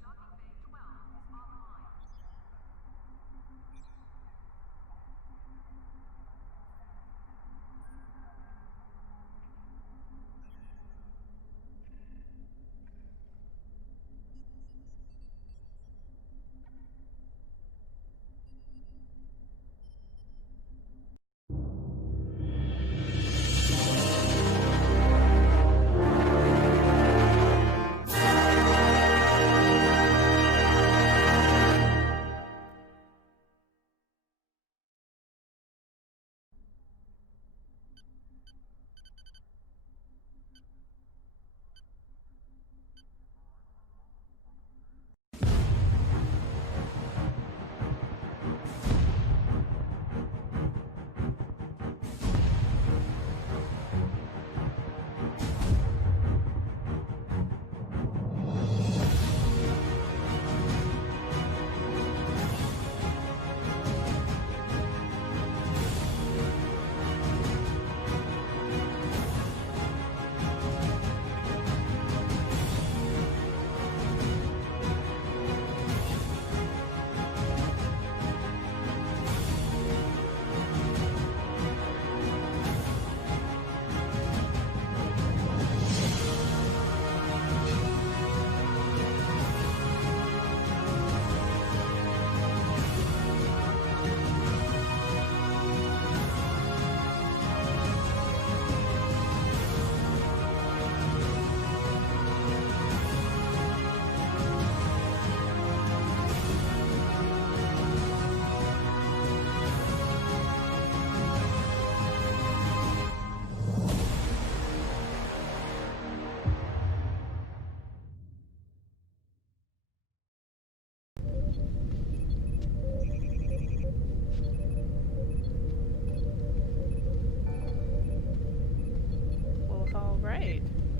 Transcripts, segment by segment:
Stop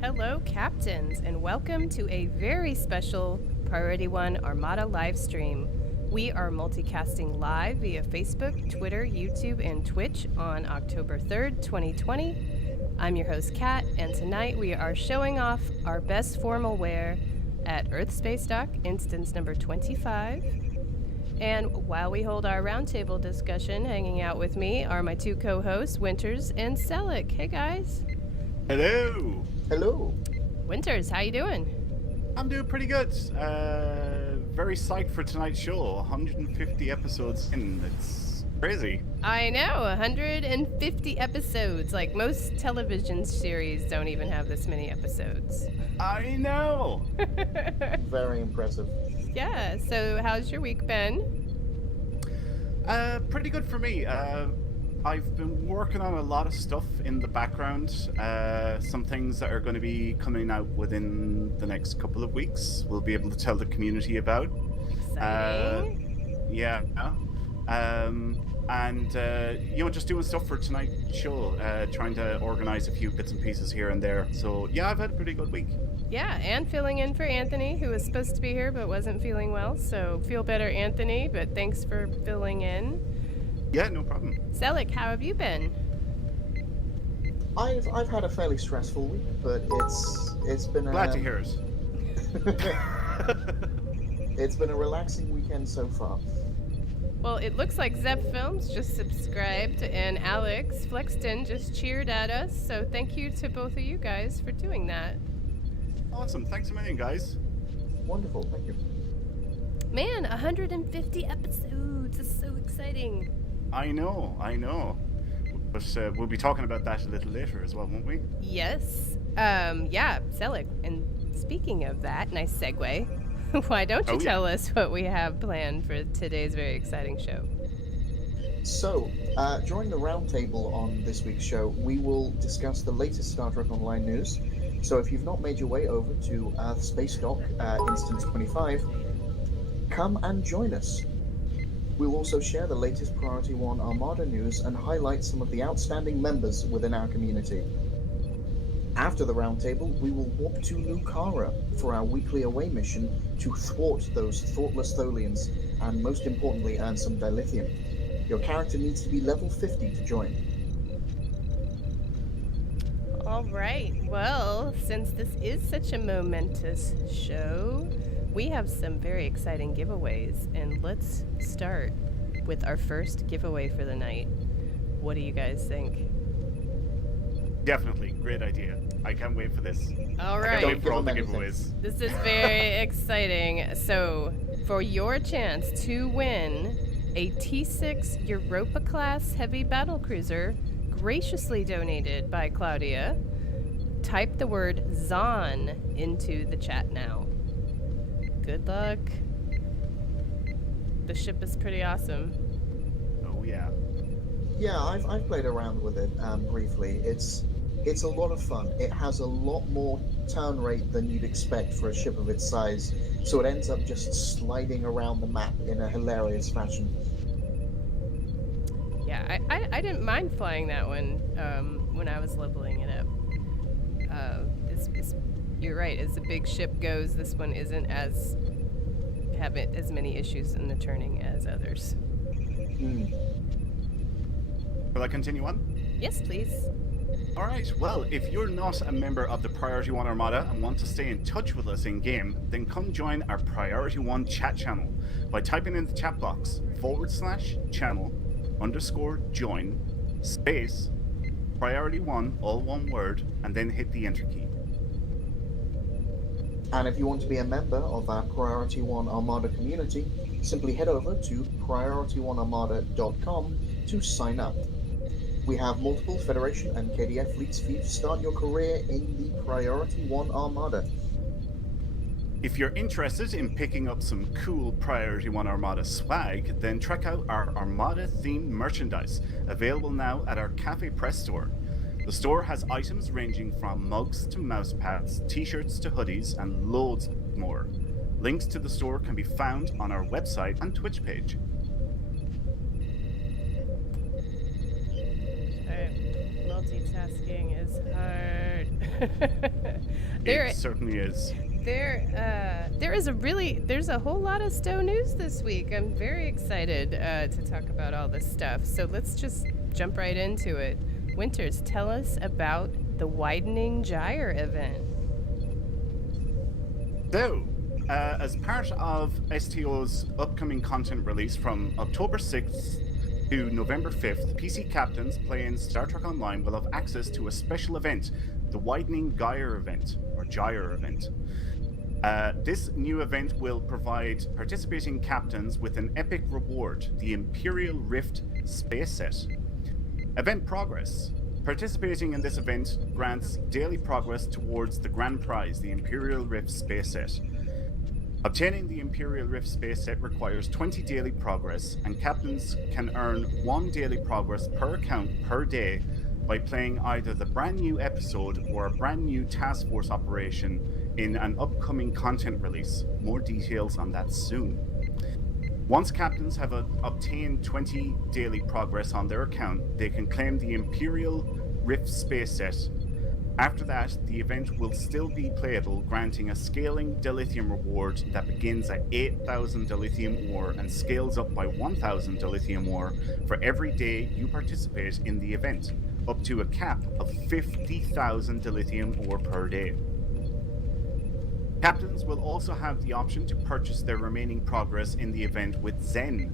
Hello, captains, and welcome to a very special Priority One Armada live stream. We are multicasting live via Facebook, Twitter, YouTube, and Twitch on October 3rd, 2020. I'm your host, Kat, and tonight we are showing off our best formal wear at Earth Space Dock, instance number 25. And while we hold our roundtable discussion, hanging out with me are my two co-hosts, Winters and Selleck. Hey, guys. Hello. Hello. Winters, how you doing? I'm doing pretty good. Very psyched for tonight's show. 150 episodes in. It's crazy. I know, 150 episodes. Like, most television series don't even have this many episodes. I know. Very impressive. Yeah, so how's your week been? Pretty good for me. I've been working on a lot of stuff in the background. Some things that are going to be coming out within the next couple of weeks. We'll be able to tell the community about. Exciting. Yeah. Just doing stuff for tonight's show. Trying to organize a few bits and pieces here and there. So yeah, I've had a pretty good week. Yeah, and filling in for Anthony, who was supposed to be here but wasn't feeling well. So feel better, Anthony, but thanks for filling in. Yeah, no problem. Selleck, how have you been? I've had a fairly stressful week, but it's been Glad to hear it. It's been a relaxing weekend so far. Well, it looks like Zep Films just subscribed, and Alex Flexton just cheered at us. So thank you to both of you guys for doing that. Awesome. Thanks a million, guys. Wonderful, thank you. Man, 150 episodes is so exciting. I know. But we'll be talking about that a little later as well, won't we? Yes. Yeah, Selleck. And speaking of that, nice segue. Why don't you tell us what we have planned for today's very exciting show? So, during the roundtable on this week's show, we will discuss the latest Star Trek Online news. So if you've not made your way over to Earth Space Dock, instance 25, come and join us. We'll also share the latest Priority One Armada news and highlight some of the outstanding members within our community. After the roundtable, we will warp to Nukara for our weekly away mission to thwart those thoughtless Tholians and, most importantly, earn some dilithium. Your character needs to be level 50 to join. All right. Well, since this is such a momentous show, we have some very exciting giveaways, and let's start with our first giveaway for the night. What do you guys think? Definitely. Great idea. I can't wait for this. All I right. can't wait for all the giveaways. This is very exciting. So, for your chance to win a T6 Europa-class heavy battlecruiser graciously donated by Claudia, type the word Zon into the chat now. Good luck. The ship is pretty awesome. Oh yeah. Yeah, I've played around with it briefly. It's a lot of fun. It has a lot more turn rate than you'd expect for a ship of its size, so it ends up just sliding around the map in a hilarious fashion. Yeah, I didn't mind flying that one when I was leveling it up. You're right. As the big ship goes, this one isn't as many issues in the turning as others. Will I continue on? Yes, please. All right. Well, if you're not a member of the Priority One Armada and want to stay in touch with us in game, then come join our Priority One chat channel by typing in the chat box /channel_join space Priority One, all one word, and then hit the enter key. And if you want to be a member of our Priority One Armada community, simply head over to PriorityOneArmada.com to sign up. We have multiple Federation and KDF fleets for you to start your career in the Priority One Armada. If you're interested in picking up some cool Priority One Armada swag, then check out our Armada-themed merchandise, available now at our Cafe Press store. The store has items ranging from mugs to mouse pads, t-shirts to hoodies, and loads more. Links to the store can be found on our website and Twitch page. Multitasking is hard. There- It certainly is. There's a whole lot of Stowe news this week. I'm very excited to talk about all this stuff. So let's just jump right into it. Winters, tell us about the Widening Gyre event. So, as part of STO's upcoming content release from October 6th to November 5th, PC captains playing Star Trek Online will have access to a special event, the Widening Gyre event, or Gyre event. This new event will provide participating captains with an epic reward, the Imperial Rift space set. Event progress. Participating in this event grants daily progress towards the grand prize, the Imperial Rift space set. Obtaining the Imperial Rift space set requires 20 daily progress, and captains can earn 1 daily progress per account per day by playing either the brand new episode or a brand new task force operation in an upcoming content release. More details on that soon. Once captains have obtained 20 daily progress on their account, they can claim the Imperial Rift space set. After that, the event will still be playable, granting a scaling dilithium reward that begins at 8,000 dilithium ore and scales up by 1,000 dilithium ore for every day you participate in the event, up to a cap of 50,000 dilithium ore per day. Captains will also have the option to purchase their remaining progress in the event with Zen.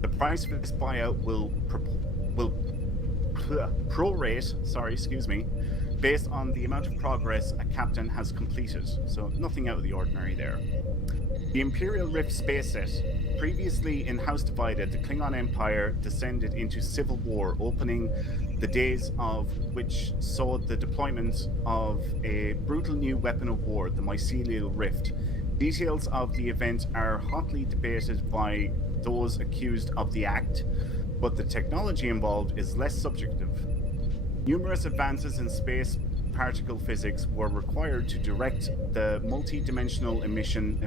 The price for this buyout will prorate, based on the amount of progress a captain has completed, so nothing out of the ordinary there. The Imperial Rift space set. Previously in House Divided, the Klingon Empire descended into civil war, opening the days of which saw the deployment of a brutal new weapon of war, the Mycelial Rift. Details of the event are hotly debated by those accused of the act, but the technology involved is less subjective. Numerous advances in space particle physics were required to direct the multi-dimensional emission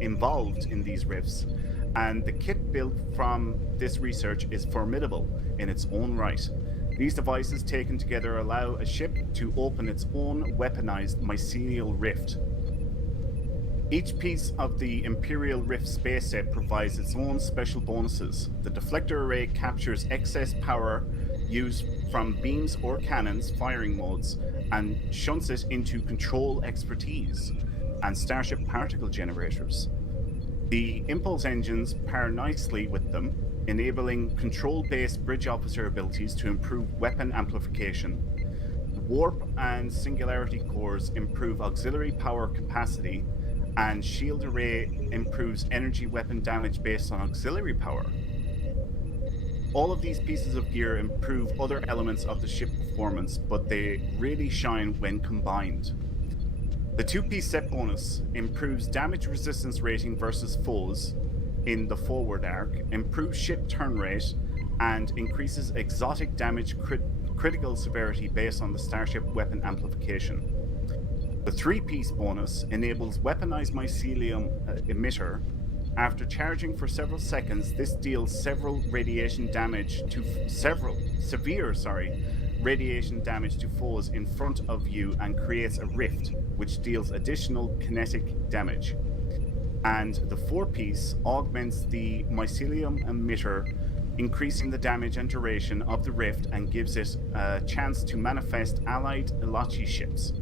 involved in these rifts, and the kit built from this research is formidable in its own right. These devices taken together allow a ship to open its own weaponized mycelial rift. Each piece of the Imperial Rift space set provides its own special bonuses. The deflector array captures excess power used from beams or cannons firing modes and shunts it into control expertise and starship particle generators. The impulse engines pair nicely with them, enabling control-based bridge officer abilities to improve weapon amplification. Warp and singularity cores improve auxiliary power capacity, and shield array improves energy weapon damage based on auxiliary power. All of these pieces of gear improve other elements of the ship performance, but they really shine when combined. The 2-piece set bonus improves damage resistance rating versus foes in the forward arc, improves ship turn rate, and increases exotic damage critical severity based on the starship weapon amplification. The 3-piece bonus enables weaponized mycelium emitter. After charging for several seconds, this deals severe radiation damage to foes in front of you and creates a rift, which deals additional kinetic damage. And the 4-piece augments the mycelium emitter, increasing the damage and duration of the rift, and gives it a chance to manifest allied Elachi ships.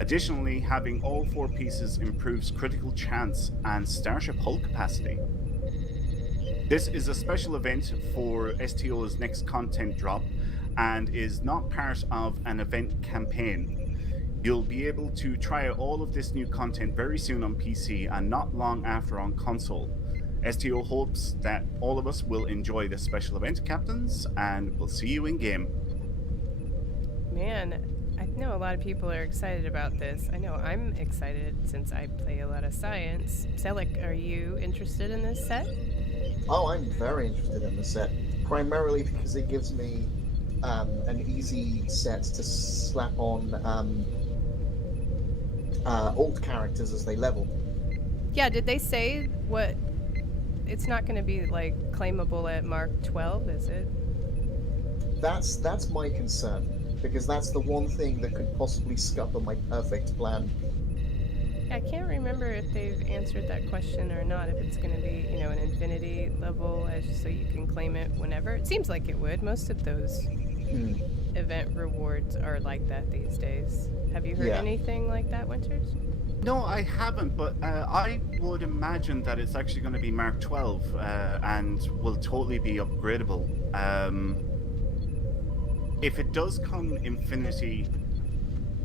Additionally, having all 4 pieces improves critical chance and starship hull capacity. This is a special event for STO's next content drop and is not part of an event campaign. You'll be able to try out all of this new content very soon on PC and not long after on console. STO hopes that all of us will enjoy this special event, captains, and we'll see you in game. Man, I know a lot of people are excited about this. I know I'm excited since I play a lot of science. Selleck, are you interested in this set? Oh, I'm very interested in the set, primarily because it gives me an easy set to slap on old characters as they level. Yeah, did they say what? It's not going to be claimable at Mark 12, is it? That's my concern. because that's the one thing that could possibly scupper my perfect plan. I can't remember if they've answered that question or not. If it's going to be, an infinity level, so you can claim it whenever. It seems like it would. Most of those Hmm. event rewards are like that these days. Have you heard Yeah. anything like that, Winters? No, I haven't, but I would imagine that it's actually going to be Mark 12 and will totally be upgradable. If it does come Infinity,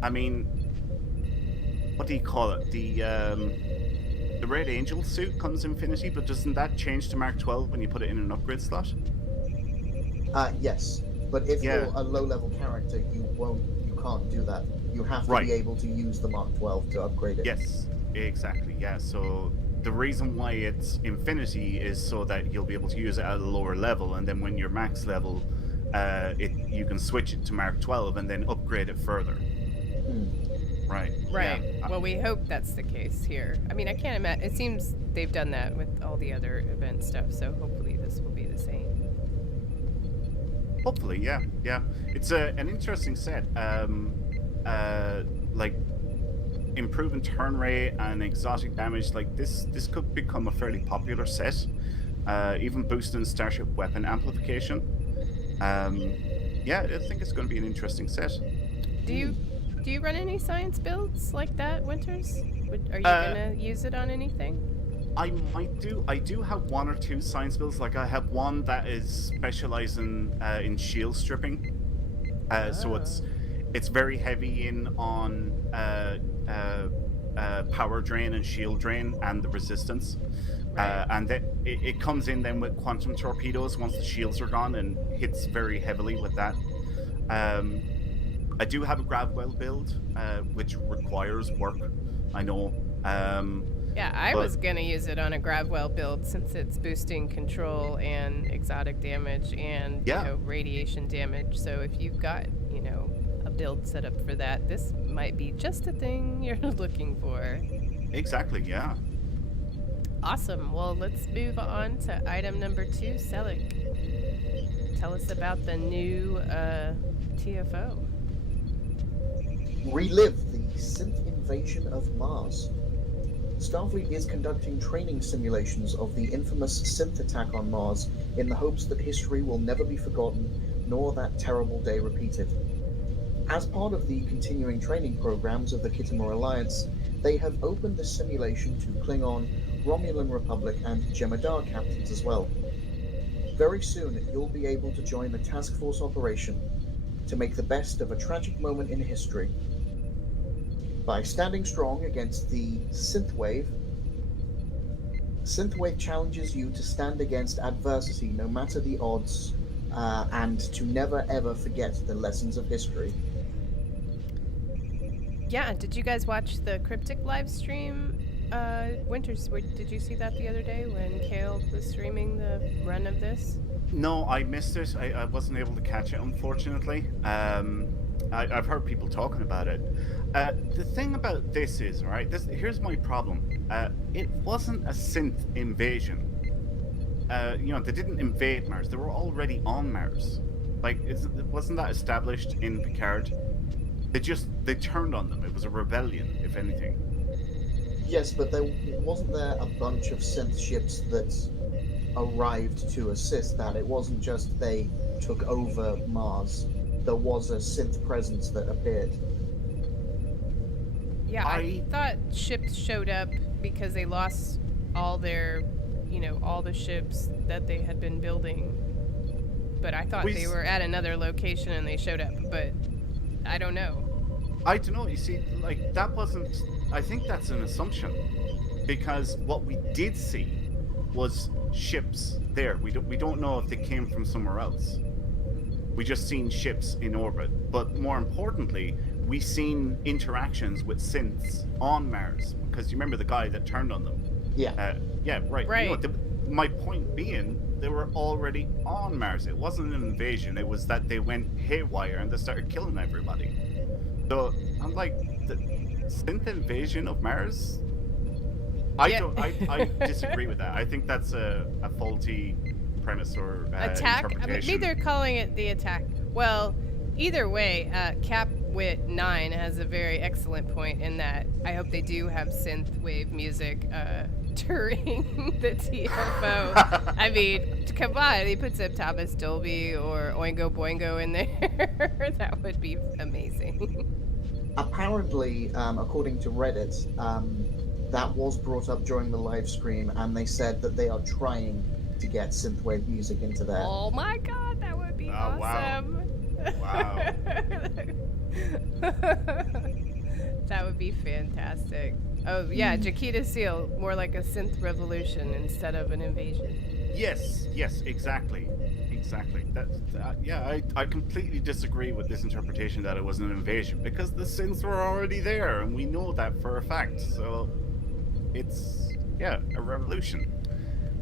I mean, what do you call it? The Red Angel suit comes Infinity, but doesn't that change to Mark 12 when you put it in an upgrade slot? Yes, but if Yeah. you're a low-level character, you can't do that. You have to Right. be able to use the Mark 12 to upgrade it. Yes, exactly. Yeah. So the reason why it's Infinity is so that you'll be able to use it at a lower level, and then when you're max level, you can switch it to Mark 12 and then upgrade it further. Right. Right. Yeah. Well, we hope that's the case here. I mean, I can't imagine. It seems they've done that with all the other event stuff, so hopefully this will be the same. Hopefully, yeah. It's an interesting set. Like improving turn rate and exotic damage. Like this could become a fairly popular set. Even boosting starship weapon amplification. Yeah, I think it's going to be an interesting set. Do you run any science builds like that, Winters? Are you gonna use it on anything? I might do. I do have one or two science builds. Like I have one that is specializing in shield stripping. So it's very heavy on power drain and shield drain and the resistance. Right. And it comes in then with quantum torpedoes once the shields are gone and hits very heavily with that. I do have a Gravwell build, which requires work. I know. Yeah, I was gonna use it on a Gravwell build since it's boosting control and exotic damage and radiation damage. So if you've got a build set up for that, this might be just the thing you're looking for. Exactly. Yeah. Awesome. Well, let's move on to item number 2, Selic. Tell us about the new TFO. Relive the Synth invasion of Mars. Starfleet is conducting training simulations of the infamous Synth attack on Mars in the hopes that history will never be forgotten, nor that terrible day repeated. As part of the continuing training programs of the Khitomer Alliance, they have opened the simulation to Klingon, Romulan Republic, and Jem'Hadar captains as well. Very soon, you'll be able to join the task force operation to make the best of a tragic moment in history. By standing strong against the Synthwave challenges you to stand against adversity no matter the odds, and to never ever forget the lessons of history. Yeah, did you guys watch the Cryptic live stream? Winters, did you see that the other day when Kale was streaming the run of this? No, I missed it. I wasn't able to catch it, unfortunately. I've heard people talking about it. The thing about this is, all right, here's my problem. It wasn't a synth invasion. They didn't invade Mars. They were already on Mars. Like, wasn't that established in Picard? They turned on them. It was a rebellion, if anything. Yes, but wasn't there a bunch of synth ships that arrived to assist that? It wasn't just they took over Mars. There was a synth presence that appeared. Yeah, I thought ships showed up because they lost all their, all the ships that they had been building. But I thought they were at another location and they showed up, but I don't know. I don't know. You see, like, that wasn't... I think that's an assumption. Because what we did see was ships there. We don't know if they came from somewhere else. We just seen ships in orbit. But more importantly, we seen interactions with synths on Mars. Because you remember the guy that turned on them? Yeah. Yeah, right. Right. My point being, they were already on Mars. It wasn't an invasion. It was that they went haywire and they started killing everybody. So I'm like, the synth invasion of Mars? I disagree with that. I think that's a faulty premise or attack. interpretation. Maybe they're calling it the attack. Well, Either way, Capwit9 has a very excellent point in that I hope they do have synth wave music during the TFO. I mean, come on, he puts up Thomas Dolby or Oingo Boingo in there. That would be amazing. Apparently, according to Reddit, that was brought up during the live stream, and they said that they are trying to get synthwave music into there. Oh my god, that would be awesome. Wow. That would be fantastic. Oh yeah, Jaquita Seal, more like a synth revolution instead of an invasion. Yes, exactly. I completely disagree with this interpretation that it was an invasion, because the synths were already there, and we know that for a fact. So it's a revolution,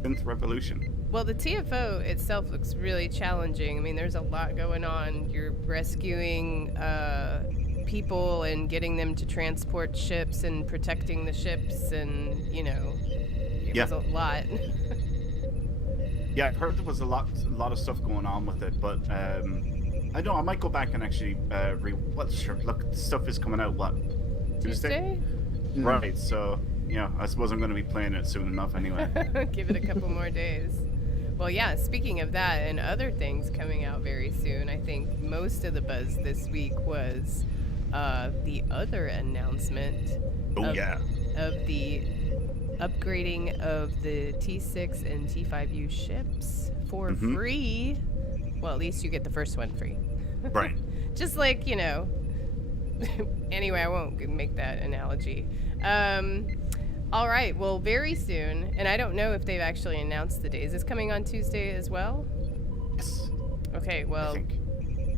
synth revolution. Well, the TFO itself looks really challenging. I mean, there's a lot going on. You're rescuing people and getting them to transport ships and protecting the ships, and it was a lot. Yeah, I've heard there was a lot of stuff going on with it, but I don't know. I might go back and actually look, stuff is coming out Tuesday? Right. So I suppose I'm going to be playing it soon enough anyway. Give it a couple more days. Well, yeah, speaking of that and other things coming out very soon, I think most of the buzz this week was the other announcement of the upgrading of the T6 and T5U ships for free. Well, at least you get the first one free. Right. Just like, anyway, I won't make that analogy. All right, well, very soon, and I don't know if they've actually announced the day. Is this coming on Tuesday as well? Yes. Okay, well,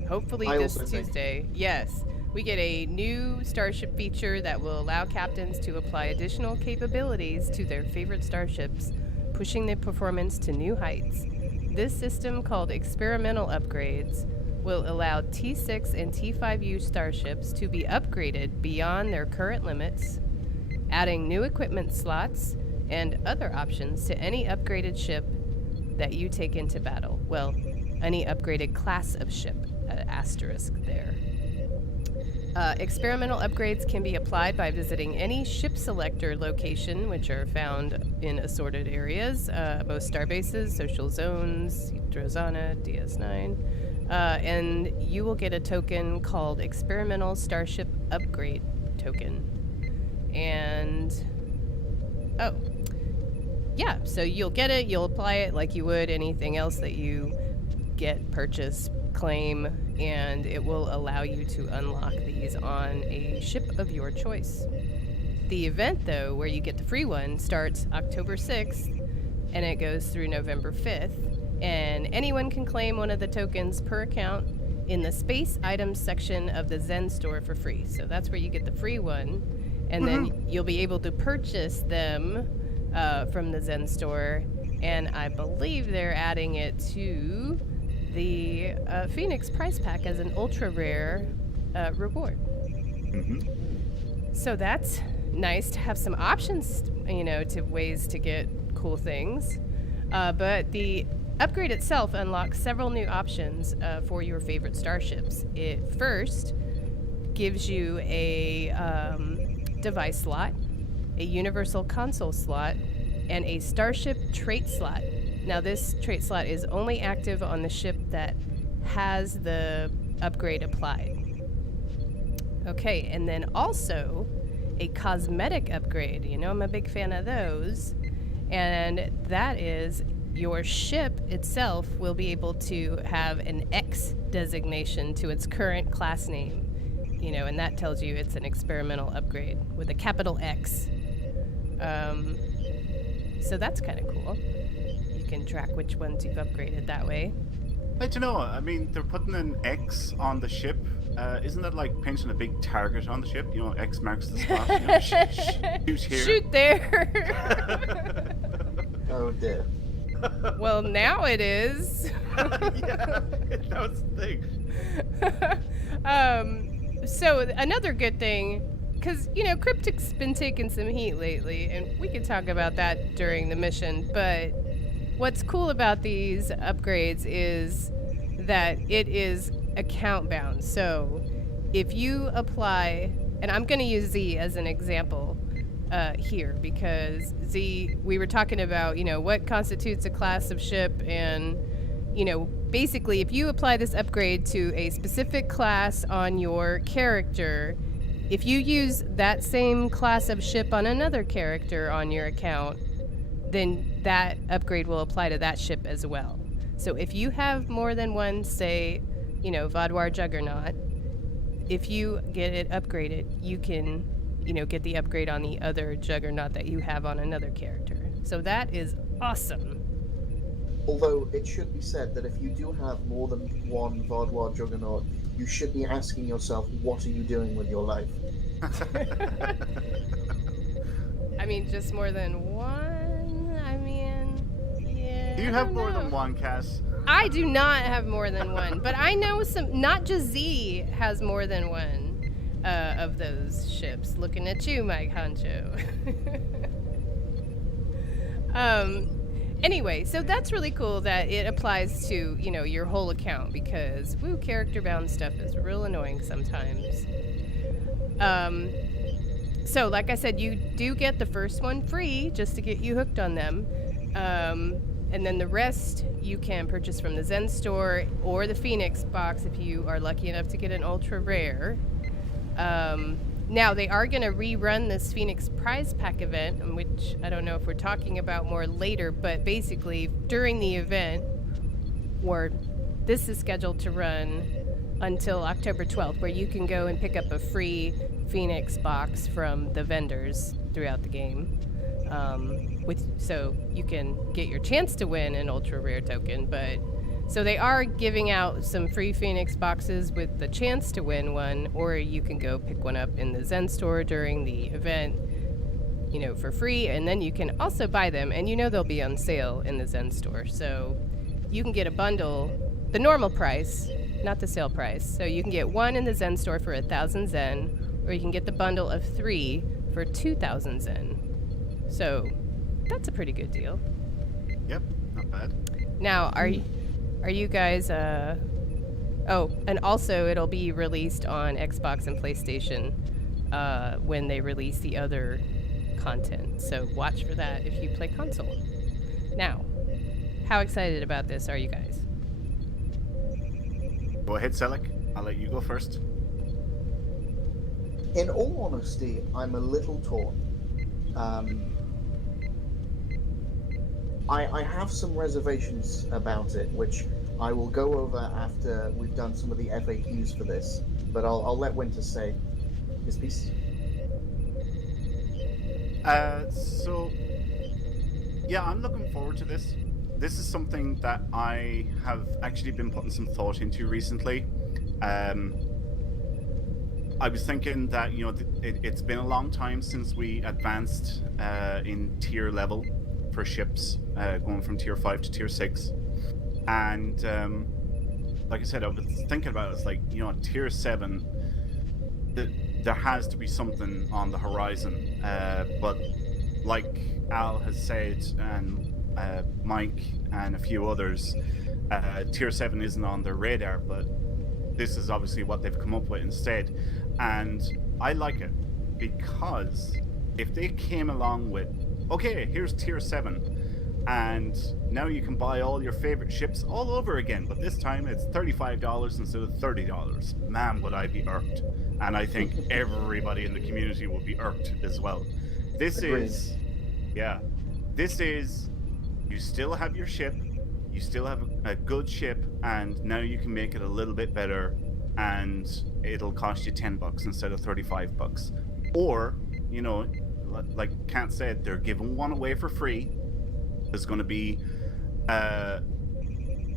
hopefully this Tuesday. Yes. We get a new starship feature that will allow captains to apply additional capabilities to their favorite starships, pushing their performance to new heights. This system, called experimental upgrades, will allow T6 and T5U starships to be upgraded beyond their current limits, adding new equipment slots and other options to any upgraded ship that you take into battle. Well, any upgraded class of ship, asterisk there. Experimental upgrades can be applied by visiting any ship selector location, which are found in assorted areas, most starbases, social zones, Drozana, DS9, and you will get a token called Experimental Starship Upgrade Token. And, so you'll get it, you'll apply it like you would anything else that you get, purchase, claim, and it will allow you to unlock these on a ship of your choice. The event, though, where you get the free one, starts October 6th, and it goes through November 5th, and anyone can claim one of the tokens per account in the space items section of the Zen store for free. So that's where you get the free one, and then you'll be able to purchase them from the Zen store, and I believe they're adding it to the Phoenix prize pack as an ultra rare reward. So that's nice to have some options, to ways to get cool things. But the upgrade itself unlocks several new options for your favorite starships. It first gives you a device slot, a universal console slot, and a starship trait slot. Now, this trait slot is only active on the ship that has the upgrade applied. Okay, and then also a cosmetic upgrade. I'm a big fan of those. And that is your ship itself will be able to have an X designation to its current class name. And that tells you it's an experimental upgrade with a capital X. So that's kind of cool. You can track which ones you've upgraded that way. I don't know. I mean, they're putting an X on the ship. Isn't that like painting a big target on the ship? X marks the spot. Shoot here. Shoot there. Oh dear. Well, now it is. Yeah, that was the thing. So another good thing, because, Cryptic's been taking some heat lately, and we could talk about that during the mission, but what's cool about these upgrades is that it is account bound. So if you apply, and I'm going to use Z as an example here, because Z, we were talking about, what constitutes a class of ship, and, basically if you apply this upgrade to a specific class on your character, if you use that same class of ship on another character on your account, then that upgrade will apply to that ship as well. So if you have more than one, say, Vaadwaur Juggernaut, if you get it upgraded, you can, get the upgrade on the other Juggernaut that you have on another character. So that is awesome. Although it should be said that if you do have more than one Vaadwaur Juggernaut, you should be asking yourself, what are you doing with your life? I mean, just more than one? I mean, yeah. Do you have more than one, Cass? I do not have more than one, but I know not just Z has more than one of those ships. Looking at you, Mike Honcho. Anyway, so that's really cool that it applies to, your whole account, because, character bound stuff is real annoying sometimes. So like I said, you do get the first one free just to get you hooked on them. And then the rest you can purchase from the Zen store or the Phoenix box if you are lucky enough to get an ultra rare. Now, they are going to rerun this Phoenix prize pack event, which I don't know if we're talking about more later, but basically during the event, or this is scheduled to run until October 12th, where you can go and pick up a free Phoenix box from the vendors throughout the game. So you can get your chance to win an ultra rare token, but so they are giving out some free Phoenix boxes with the chance to win one, or you can go pick one up in the Zen store during the event, for free, and then you can also buy them, and they'll be on sale in the Zen store. So you can get a bundle, the normal price, not the sale price. So you can get one in the Zen store for 1,000 Zen, or you can get the bundle of 3 for 2,000 Zen. So that's a pretty good deal. Yep, not bad. Now, are you guys, oh, and also it'll be released on Xbox and PlayStation when they release the other content. So watch for that if you play console. Now, how excited about this are you guys? Go ahead, Selleck. I'll let you go first. In all honesty, I'm a little torn. I have some reservations about it, which I will go over after we've done some of the FAQs for this, but I'll let Winter say his piece. So, yeah, I'm looking forward to this. This is something that I have actually been putting some thought into recently. I was thinking that, it's been a long time since we advanced in tier level for ships, going from tier 5 to tier 6. And like I said, I was thinking about it, it's like, tier 7, there has to be something on the horizon. But like Al has said, and Mike and a few others, tier 7 isn't on their radar, but this is obviously what they've come up with instead. And I like it, because if they came along with, okay, here's tier 7, and now you can buy all your favorite ships all over again, but this time it's $35 instead of $30. Man, would I be irked. And I think everybody in the community will be irked as well. This is, you still have your ship, you still have a good ship, and now you can make it a little bit better, and it'll cost you $10 instead of $35. Or, like Kat said, they're giving one away for free. There's going to be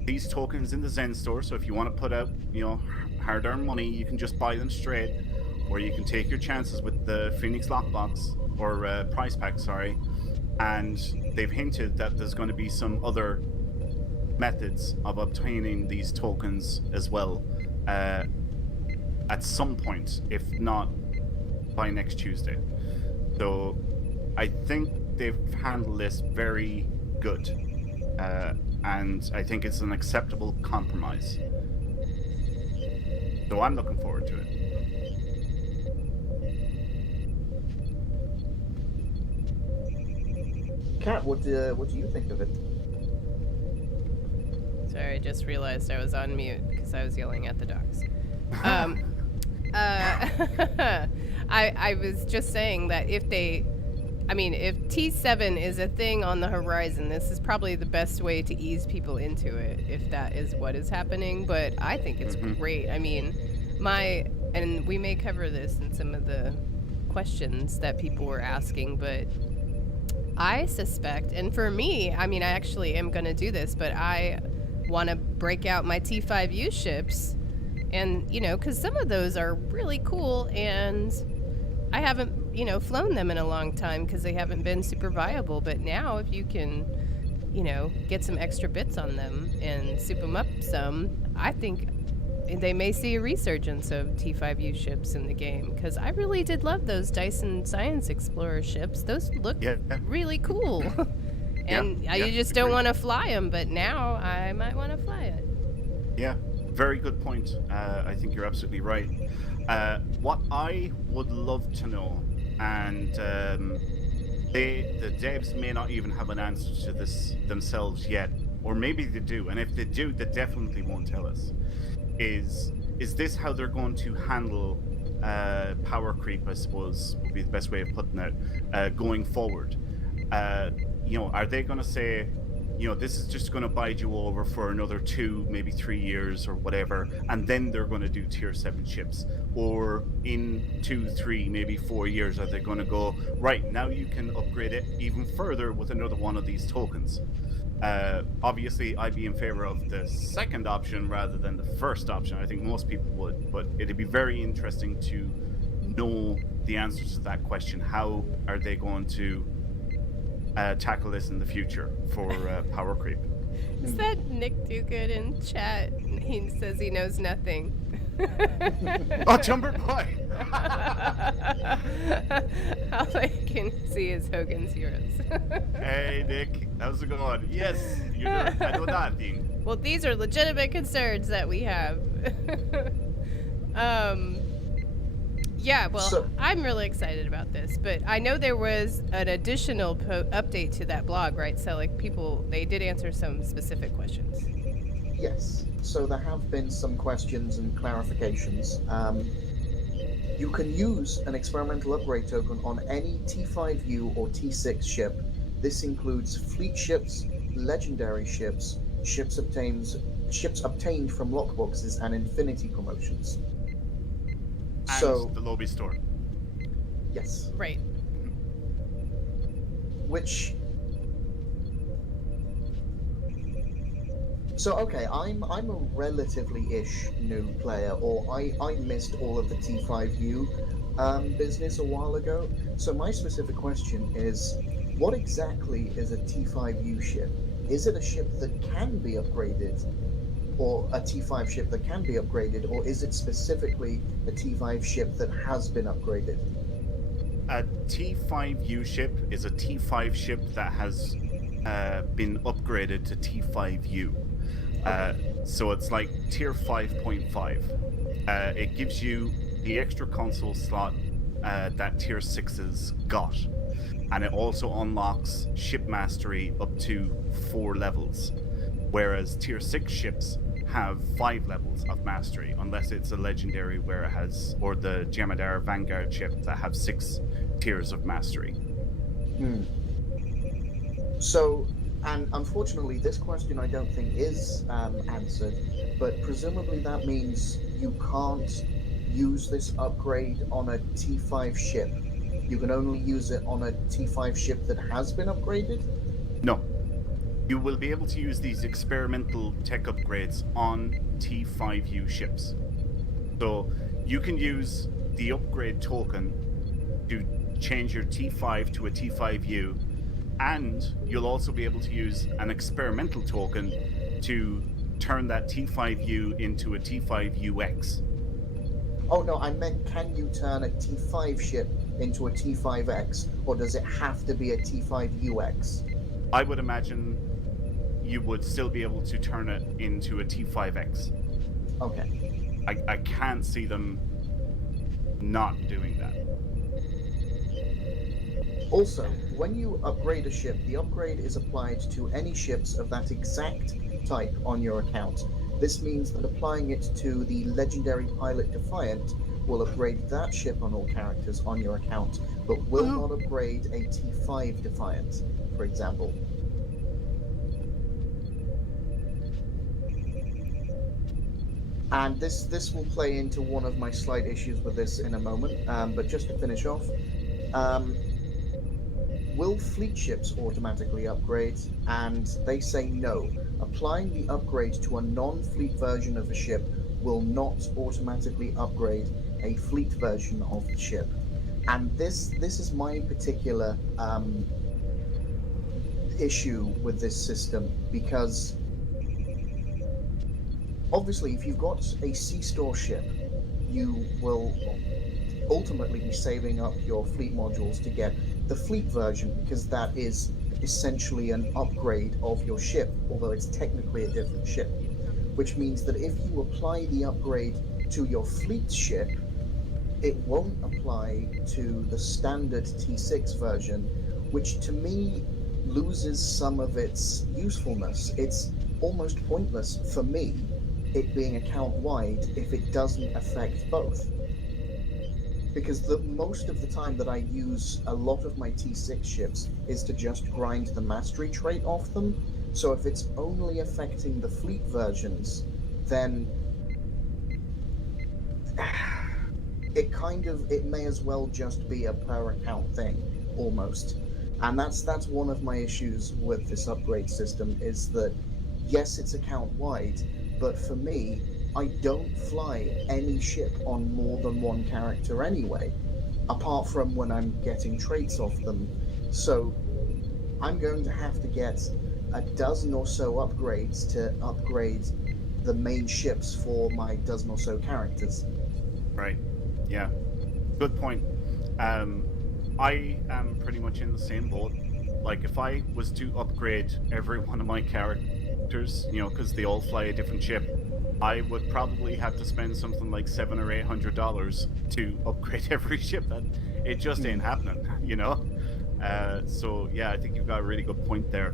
these tokens in the Zen store, so if you want to put out, hard-earned money, you can just buy them straight, or you can take your chances with the Phoenix lockbox, or prize pack, sorry. And they've hinted that there's going to be some other methods of obtaining these tokens as well at some point, if not by next Tuesday. So I think they've handled this very good, and I think it's an acceptable compromise. So I'm looking forward to it. Kat, what do you think of it? Sorry, I just realized I was on mute because I was yelling at the dogs. I was just saying that if T7 is a thing on the horizon, this is probably the best way to ease people into it, if that is what is happening. But I think it's great. I mean, and we may cover this in some of the questions that people were asking, but I suspect, and for me, I mean, I actually am going to do this, but I want to break out my T5U ships, and, because some of those are really cool, and I haven't, flown them in a long time because they haven't been super viable, but now if you can, get some extra bits on them and soup them up some, I think they may see a resurgence of T5U ships in the game, because I really did love those Dyson Science Explorer ships. Those look really cool. And you just don't want to fly them, but now I might want to fly it. Yeah, very good point. I think you're absolutely right. What I would love to know, and the devs may not even have an answer to this themselves yet, or maybe they do, and if they do, they definitely won't tell us. Is this how they're going to handle power creep, I suppose, would be the best way of putting it, going forward? Are they going to say, this is just going to bide you over for another 2, maybe 3 years or whatever, and then they're going to do tier 7 ships? Or in 2, 3, maybe 4 years, are they going to go, right, now you can upgrade it even further with another one of these tokens? Obviously, I'd be in favor of the second option rather than the first option. I think most people would, but it'd be very interesting to know the answers to that question. How are they going to tackle this in the future for power creep? Is that Nick Duguid in chat? He says he knows nothing. Oh, Jumper Boy! All I can see is Hogan's Heroes. Hey, Nick, how's it going? Yes, I know that thing. Well, these are legitimate concerns that we have. Yeah, well, So- I'm really excited about this, but I know there was an additional update to that blog, right? So, they did answer some specific questions. Yes. So there have been some questions and clarifications. You can use an experimental upgrade token on any T5U or T6 ship. This includes fleet ships, legendary ships, ships obtained from lockboxes, and infinity promotions. And the lobby store. Yes. Right. I'm a relatively-ish new player, or I missed all of the T5U business a while ago. So my specific question is, what exactly is a T5U ship? Is it a ship that can be upgraded, or a T5 ship that can be upgraded, or is it specifically a T5 ship that has been upgraded? A T5U ship is a T5 ship that has been upgraded to T5U. So it's like tier 5.5. It gives you the extra console slot that tier 6's got. And it also unlocks ship mastery up to 4 levels. Whereas tier 6 ships have 5 levels of mastery, unless it's a legendary where it has, or the Jemadar Vanguard ship that have 6 tiers of mastery. So, and unfortunately, this question I don't think is answered, but presumably that means you can't use this upgrade on a T5 ship. You can only use it on a T5 ship that has been upgraded? No. You will be able to use these experimental tech upgrades on T5U ships. So you can use the upgrade token to change your T5 to a T5U, and you'll also be able to use an experimental token to turn that T5U into a T5UX. Oh no, I meant, can you turn a T5 ship into a T5X, or does it have to be a T5UX? I would imagine you would still be able to turn it into a T5X. Okay. I can't see them not doing that. Also, when you upgrade a ship, the upgrade is applied to any ships of that exact type on your account. This means that applying it to the legendary pilot Defiant will upgrade that ship on all characters on your account, but will not upgrade a T5 Defiant, for example. And this will play into one of my slight issues with this in a moment, but just to finish off, will fleet ships automatically upgrade? And they say no. Applying the upgrade to a non-fleet version of a ship will not automatically upgrade a fleet version of the ship. And this is my particular issue with this system, because obviously if you've got a C-store ship, you will ultimately be saving up your fleet modules to get the fleet version, because that is essentially an upgrade of your ship, although it's technically a different ship. Which means that if you apply the upgrade to your fleet ship, it won't apply to the standard T6 version, which to me loses some of its usefulness. It's almost pointless for me, it being account-wide, if it doesn't affect both. Because the most of the time that I use a lot of my T6 ships is to just grind the mastery trait off them. So if it's only affecting the fleet versions, then it may as well just be a per account thing, almost. And that's one of my issues with this upgrade system, is that yes, it's account wide, but for me, I don't fly any ship on more than one character anyway, apart from when I'm getting traits off them. So I'm going to have to get a dozen or so upgrades to upgrade the main ships for my dozen or so characters. Right. Yeah. Good point. I am pretty much in the same boat. Like, if I was to upgrade every one of my characters, because they all fly a different ship, I would probably have to spend something like $700 or $800 to upgrade every ship. That it just ain't happening, So yeah, I think you've got a really good point there.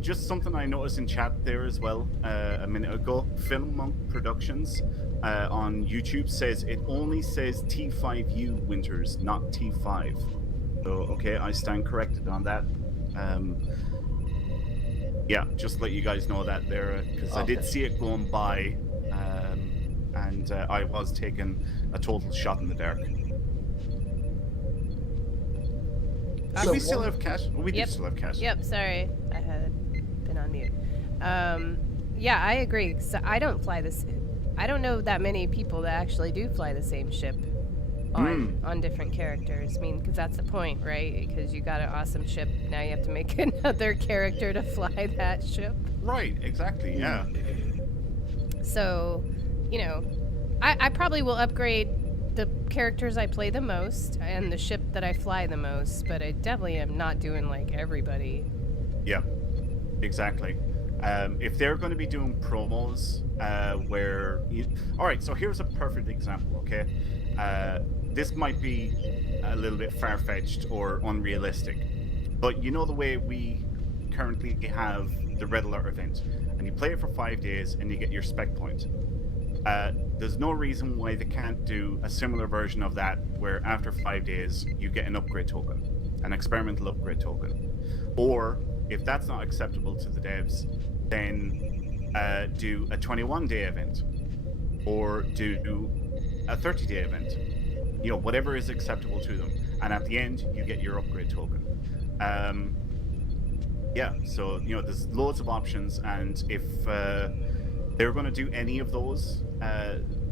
Just something I noticed in chat there as well a minute ago. Film Monk Productions on YouTube says it only says T5U Winters, not T5. So okay, I stand corrected on that. Yeah, just let you guys know that there, because I did see it going by, and I was taking a total shot in the dark. Do we still have cash? We do still have cash. Yep, sorry. I had been on mute. Yeah, I agree. So I don't fly this. I don't know that many people that actually do fly the same ship on different characters. I mean, because that's the point, right? Because you got an awesome ship, now you have to make another character to fly that ship. Right, exactly, yeah. So, I probably will upgrade the characters I play the most and the ship that I fly the most, but I definitely am not doing like everybody. Yeah, exactly. If they're going to be doing promos where all right, so here's a perfect example, okay? This might be a little bit far-fetched or unrealistic, but the way we currently have the Red Alert event, and you play it for 5 days and you get your spec point. There's no reason why they can't do a similar version of that, where after 5 days you get an upgrade token, an experimental upgrade token. Or if that's not acceptable to the devs, then do a 21-day event, or do a 30-day event. Whatever is acceptable to them, and at the end you get your upgrade token. Yeah, so there's loads of options, and if they're going to do any of those,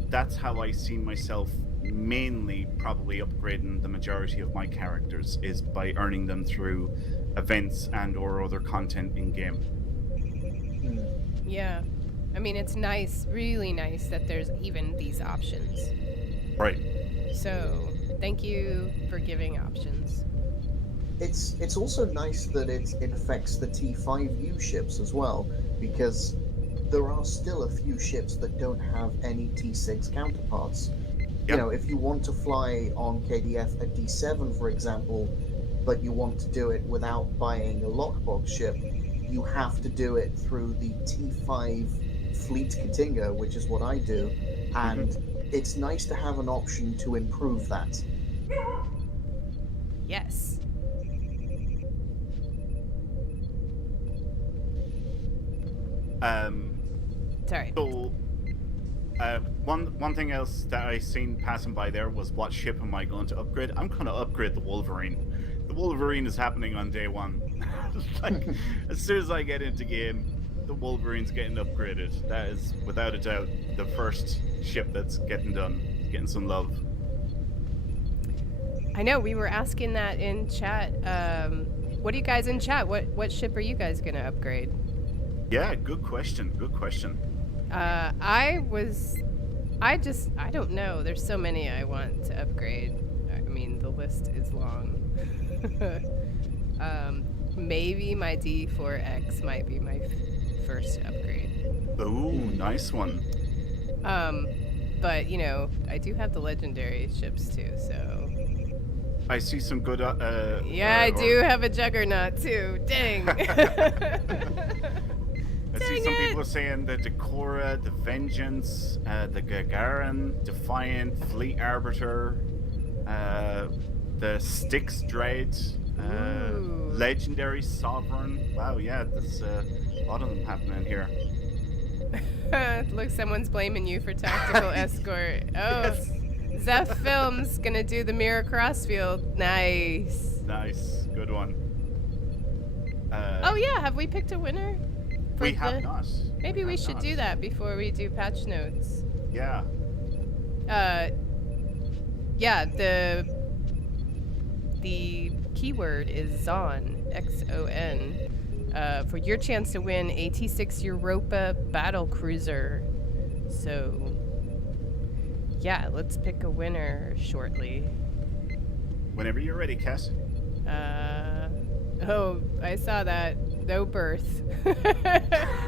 that's how I see myself mainly probably upgrading the majority of my characters, is by earning them through events and or other content in game. Yeah, I mean, it's nice, really nice that there's even these options. Right. So thank you for giving options. It's also nice that it affects the T5U ships as well, because there are still a few ships that don't have any T6 counterparts. You know, if you want to fly on KDF a D7, for example, but you want to do it without buying a lockbox ship, you have to do it through the T5 Fleet Katinga, which is what I do, and it's nice to have an option to improve that. Yes. Sorry. So, one thing else that I seen passing by there was, what ship am I going to upgrade? I'm going to upgrade the Wolverine. The Wolverine is happening on day one. Like, as soon as I get into game, the Wolverine's getting upgraded. That is, without a doubt, the first ship that's getting done, getting some love. I know, we were asking that in chat. What do you guys in chat? What ship are you guys going to upgrade? Yeah, good question. Good question. I don't know. There's so many I want to upgrade. I mean, the list is long. Maybe my D4X might be my first upgrade. Ooh, nice one. But, you know, I do have the legendary ships too, so... I see some good, Yeah, I do have a Juggernaut too. Dang. I see some people saying the Decora, the Vengeance, the Gagarin, Defiant, Fleet Arbiter, the Styx Dread, Legendary Sovereign. Wow, yeah, there's a lot of them happening here. Look, someone's blaming you for Tactical Escort. Oh, yes. Zeph Films gonna do the Mirror Crossfield. Nice. Nice, good one. Oh yeah, have we picked a winner? We have not. Maybe we should do that before we do patch notes. Yeah. Yeah, the keyword is Zon, Xon, for your chance to win a T6 Europa battle cruiser. So, yeah, let's pick a winner shortly. Whenever you're ready, Cass. Oh, I saw that. Oberth.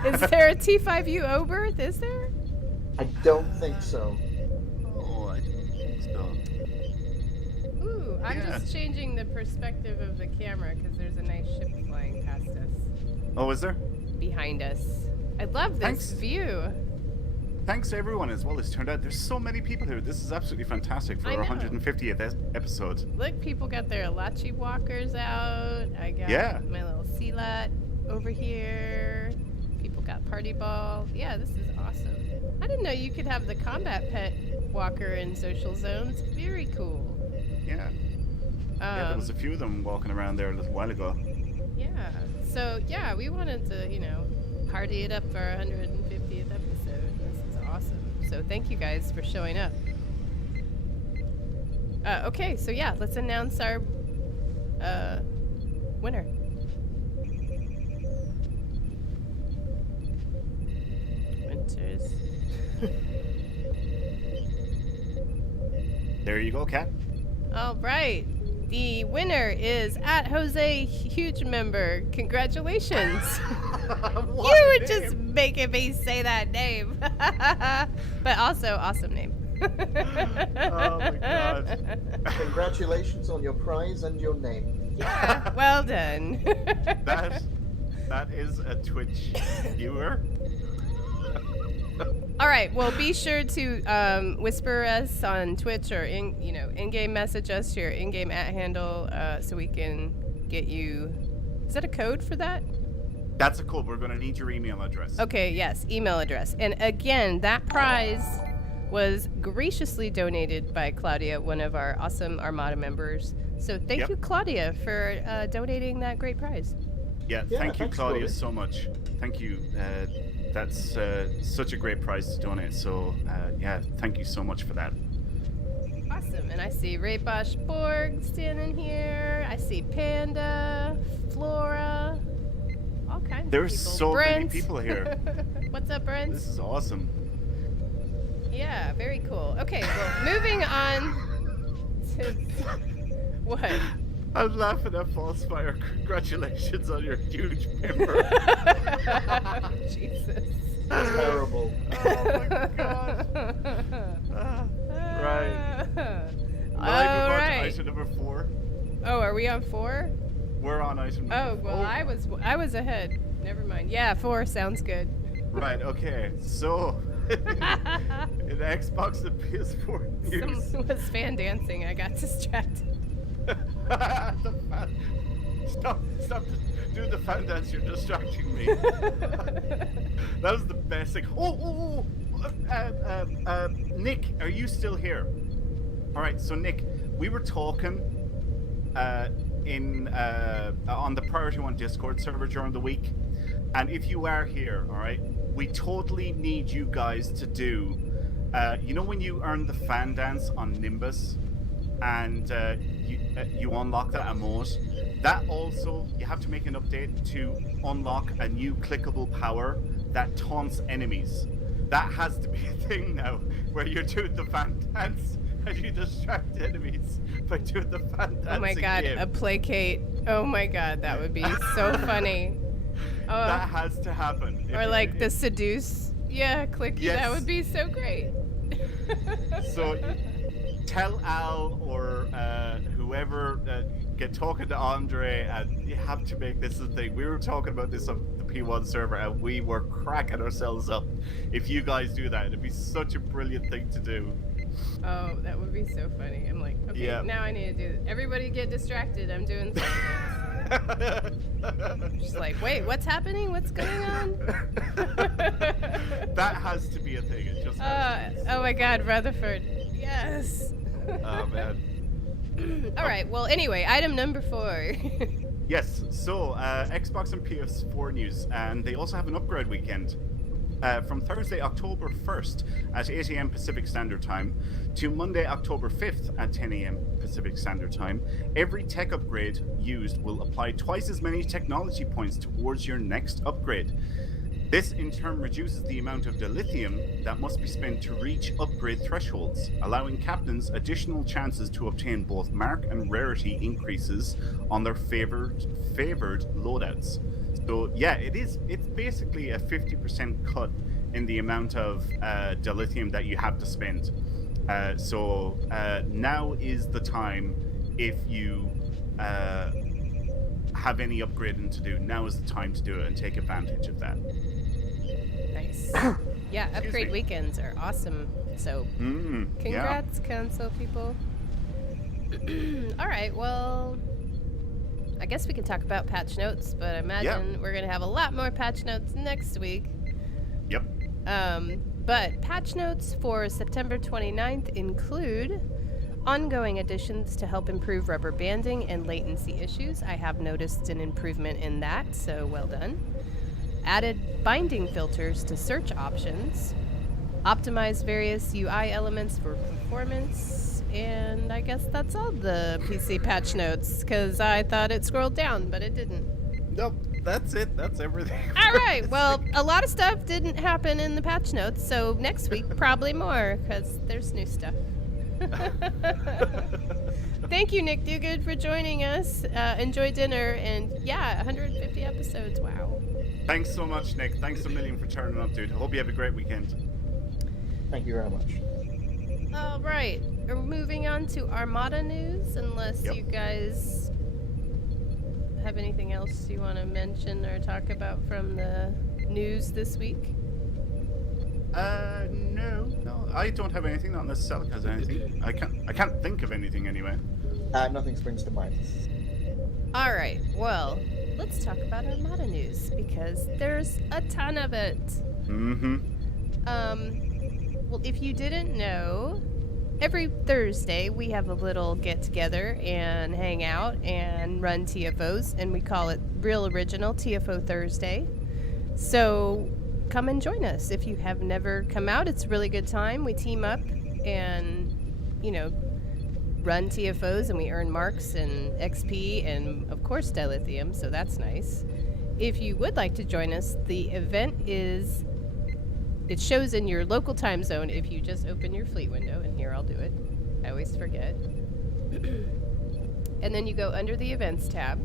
Is there a T5U Oberth? Is there? I don't think so. Oh, I don't think so. Ooh, I'm just changing the perspective of the camera because there's a nice ship flying past us. Oh, is there? Behind us. I love this view. Thanks to everyone as well. It's turned out there's so many people here. This is absolutely fantastic for our 150th episode. Look, people got their Alachi walkers out. I got my little Sealat over here. People got party ball. Yeah, this is awesome. I didn't know you could have the combat pet walker in social zones. Very cool. Yeah. Yeah, there was a few of them walking around there a little while ago. Yeah. So, yeah, we wanted to, you know, party it up for our 150th episode. This is awesome. So thank you guys for showing up. Okay, so yeah, let's announce our winner. Winters. There you go, Kat. All right. The winner is at Jose Huge Member. Congratulations. You were just making me say that name. But also, awesome name. Oh my god. Congratulations on your prize and your name. Yeah, well done. That is a Twitch viewer. All right. Well, be sure to whisper us on Twitch or in-game message us your in-game @handle so we can get you. Is that a code for that? That's a code. We're going to need your email address. Okay. Yes, email address. And again, that prize was graciously donated by Claudia, one of our awesome Armada members. So thank you, Claudia, for donating that great prize. Yeah, thank you, Claudia, so much. Thank you. That's such a great prize to donate. So, yeah, thank you so much for that. Awesome. And I see Ray Bosch Borg standing here. I see Panda, Flora, all kinds of people. There's so many people here. What's up, Brent? This is awesome. Yeah, very cool. Okay, well, moving on to... What? I'm laughing at Falsefire. Congratulations on your huge member. Jesus. Terrible. Oh my god. Right. Live All about right. item number 4. Oh, are we on 4? We're on item number 4. Oh, well, I was ahead. Never mind. Yeah, 4 sounds good. Right, okay. So, in Xbox and PS4 news. Someone was fan dancing. I got distracted. Stop doing the fan dance, you're distracting me. That was the best thing. Nick, are you still here? Alright, so Nick, we were talking on the Priority 1 Discord server during the week, and if you are here, alright, we totally need you guys to do, you know when you earn the fan dance on Nimbus, and you unlock that emote, that also, you have to make an update to unlock a new clickable power that taunts enemies. That has to be a thing now, where you're doing the fan dance and you distract enemies by doing the fan dance. Oh my god, game. a placate. Oh my god, that would be so funny. That has to happen. Or like the seduce. Yeah, click. Yes. That would be so great. So tell Al or whoever, get talking to Andre, and you have to make this a thing. We were talking about this on the P1 server, and we were cracking ourselves up. If you guys do that, it'd be such a brilliant thing to do. Oh, that would be so funny. I'm like, okay, Yeah. now I need to do it. Everybody get distracted. I'm doing something. Just like, wait, what's happening? What's going on? That has to be a thing. It just has to be. Oh my god, Rutherford. Yes. Oh man. All right. Well, anyway, item number 4. Yes, so Xbox and PS4 news, and they also have an upgrade weekend. From Thursday, October 1st at 8 a.m. Pacific Standard Time to Monday, October 5th at 10 a.m. Pacific Standard Time, every tech upgrade used will apply twice as many technology points towards your next upgrade. This in turn reduces the amount of dilithium that must be spent to reach upgrade thresholds, allowing captains additional chances to obtain both mark and rarity increases on their favored loadouts. So yeah, it's basically a 50% cut in the amount of dilithium that you have to spend. So now is the time, if you have any upgrading to do, now is the time to do it and take advantage of that. Nice. Yeah, upgrade weekends are awesome. So, congrats, console people. All right, well, I guess we can talk about patch notes, but I imagine we're going to have a lot more patch notes next week. Yep. But patch notes for September 29th include ongoing additions to help improve rubber banding and latency issues. I have noticed an improvement in that, so well done. Added binding filters to search options. Optimize various UI elements for performance. And I guess that's all the PC patch notes, because I thought it scrolled down, but it didn't. Nope, that's it. That's everything. All right, well, a lot of stuff didn't happen in the patch notes, so next week probably more, because there's new stuff. Thank you, Nick Duguid, for joining us. Enjoy dinner, and yeah, 150 episodes, wow. Thanks so much, Nick. Thanks a million for turning up, dude. Hope you have a great weekend. Thank you very much. All right, we're moving on to Armada news, unless you guys have anything else you want to mention or talk about from the news this week. No, I don't have anything. Not unless Selleck has anything. I can't think of anything anyway. Nothing springs to mind. All right, well, let's talk about Armada news, because there's a ton of it. Well, if you didn't know, every Thursday we have a little get-together and hang out and run TFOs, and we call it Real Original TFO Thursday. So come and join us. If you have never come out, it's a really good time. We team up and, run TFOs, and we earn marks and XP and, of course, dilithium, so that's nice. If you would like to join us, the event it shows in your local time zone if you just open your fleet window, and here I'll do it. I always forget. And then you go under the events tab,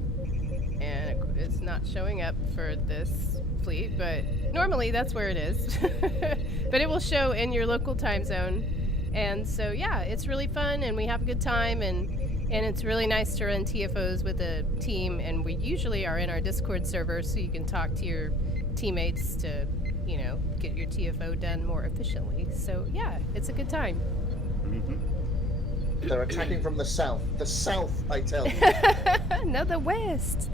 and it's not showing up for this fleet, but normally that's where it is. But it will show in your local time zone. And so, yeah, it's really fun, and we have a good time, and it's really nice to run TFOs with a team, and we usually are in our Discord server, so you can talk to your teammates to, you know, get your TFO done more efficiently. So, yeah, it's a good time. They're attacking from the south. The south, I tell you. No, the west.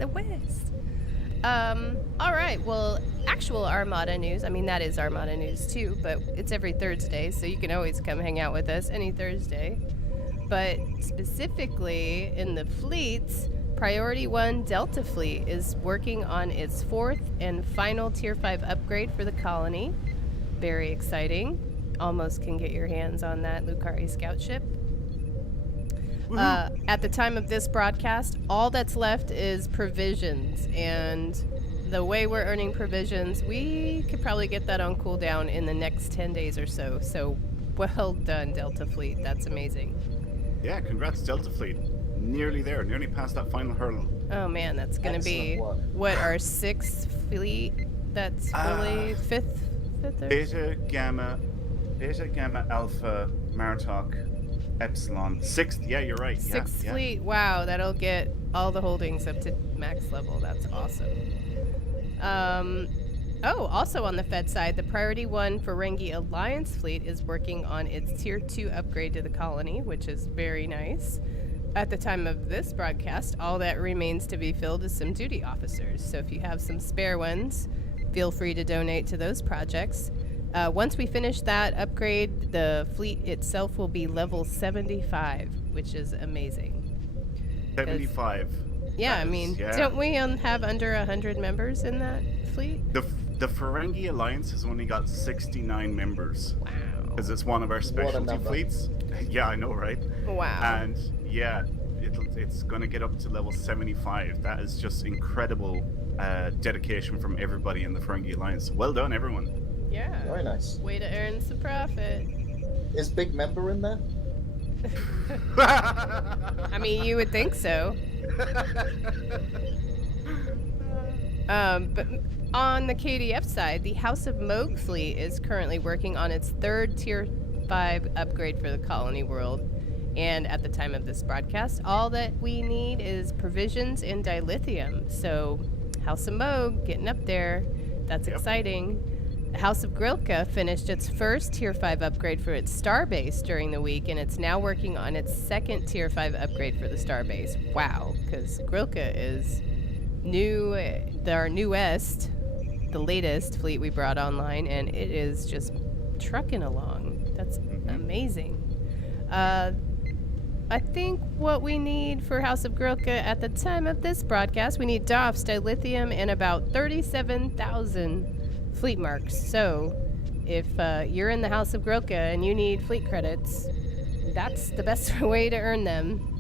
All right, well, actual Armada news, I mean, that is Armada news too, but it's every Thursday, so you can always come hang out with us any Thursday. But specifically in the fleets, Priority 1 Delta Fleet is working on its 4th and final Tier 5 upgrade for the colony. Very exciting. Almost can get your hands on that Lucari scout ship. At the time of this broadcast, all that's left is provisions, and the way we're earning provisions, we could probably get that on cooldown in the next 10 days or so. So, well done, Delta Fleet. That's amazing. Yeah, congrats, Delta Fleet. Nearly there, nearly past that final hurdle. Oh man, that's going to be, work. our 6th fleet that's fully fifth or Beta, Gamma, Alpha, Martok, Epsilon. 6th, yeah, you're right. 6th yeah. fleet. Wow, that'll get all the holdings up to max level. That's awesome. Also on the Fed side, the Priority 1 Ferengi Alliance fleet is working on its Tier 2 upgrade to the colony, which is very nice. At the time of this broadcast, all that remains to be filled is some duty officers. So if you have some spare ones, feel free to donate to those projects. Once we finish that upgrade, the fleet itself will be level 75, which is amazing. 75. Yeah, I mean, don't we have under 100 members in that fleet? The Ferengi Alliance has only got 69 members. Wow. Because it's one of our specialty fleets. Yeah, I know, right? Wow. And yeah, it's going to get up to level 75. That is just incredible dedication from everybody in the Ferengi Alliance. Well done, everyone. Yeah. Very nice. Way to earn some profit. Is Big Member in there? I mean, you would think so. But on the KDF side, the House of Moog fleet is currently working on its 3rd Tier 5 upgrade for the colony world. And at the time of this broadcast, all that we need is provisions and dilithium. So, House of Moog getting up there. That's exciting. The House of Grilka finished its 1st Tier 5 upgrade for its starbase during the week, and it's now working on its 2nd Tier 5 upgrade for the starbase. Wow, because Grilka is our newest, the latest fleet we brought online, and it is just trucking along. That's amazing. I think what we need for House of Grilka at the time of this broadcast, we need DOFs, dilithium, and about 37,000 fleet marks. So if you're in the House of Grilka and you need fleet credits, that's the best way to earn them.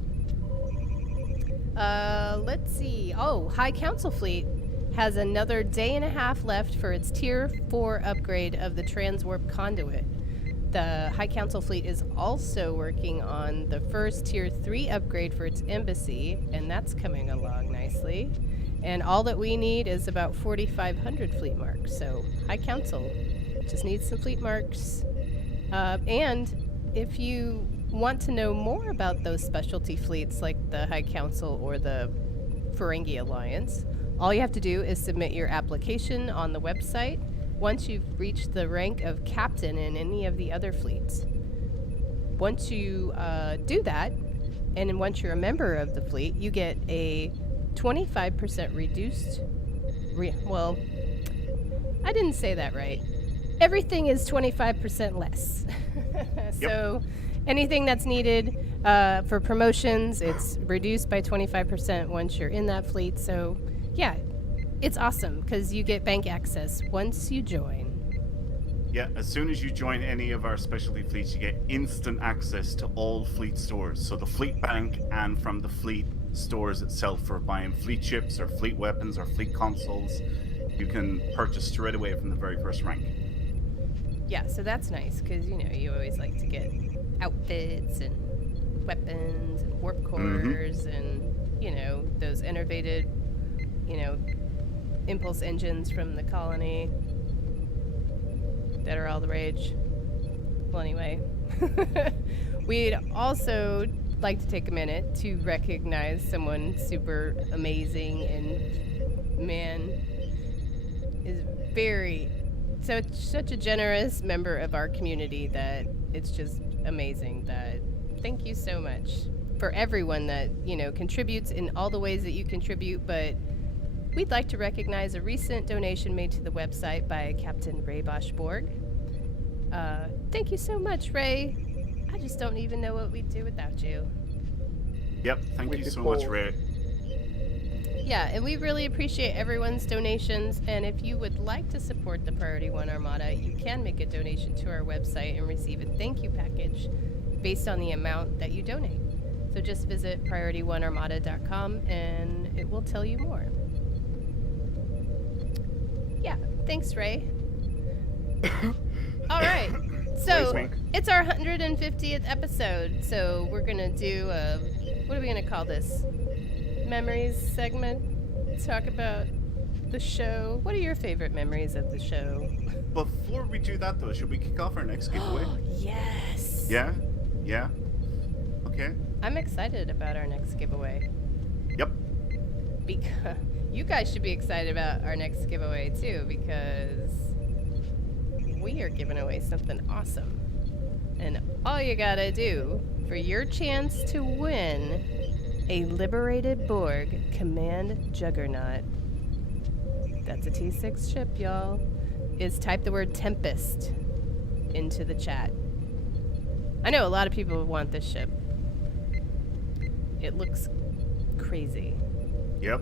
Let's see. Oh, High Council Fleet has another day and a half left for its Tier 4 upgrade of the Transwarp Conduit. The High Council Fleet is also working on the first Tier 3 upgrade for its embassy, and that's coming along nicely. And all that we need is about 4,500 fleet marks. So, High Council just needs some fleet marks. And if you want to know more about those specialty fleets like the High Council or the Ferengi Alliance, all you have to do is submit your application on the website once you've reached the rank of captain in any of the other fleets. Once you do that, and then once you're a member of the fleet, you get a 25% reduced... well, I didn't say that right. Everything is 25% less. So anything that's needed for promotions, it's reduced by 25% once you're in that fleet. So, yeah, it's awesome because you get bank access once you join. Yeah, as soon as you join any of our specialty fleets, you get instant access to all fleet stores. So the fleet bank and from the fleet stores itself for buying fleet ships or fleet weapons or fleet consoles, you can purchase straight away from the very first rank. Yeah, so that's nice because, you know, you always like to get outfits and weapons and warp cores and, you know, those innovative impulse engines from the colony that are all the rage. Well, anyway, we'd also like to take a minute to recognize someone super amazing and, man, is such a generous member of our community that it's just amazing. That thank you so much for everyone that contributes in all the ways that you contribute, but we'd like to recognize a recent donation made to the website by Captain Ray Boschborg. Thank you so much, Ray. I just don't even know what we'd do without you. Yep, thank you so much, Ray. Yeah, and we really appreciate everyone's donations, and if you would like to support the Priority 1 Armada, you can make a donation to our website and receive a thank you package based on the amount that you donate. So just visit PriorityOneArmada.com and it will tell you more. Yeah, thanks, Ray. All right, so it's our 150th episode, so we're going to do what are we going to call this? Memories segment? Talk about the show. What are your favorite memories of the show? Before we do that, though, should we kick off our next giveaway? Yes. Yeah? Okay. I'm excited about our next giveaway. Yep. Because you guys should be excited about our next giveaway, too, because we are giving away something awesome. And all you gotta do for your chance to win a liberated Borg Command Juggernaut, that's a T6 ship, y'all, is type the word Tempest into the chat. I know a lot of people want this ship. It looks crazy. Yep.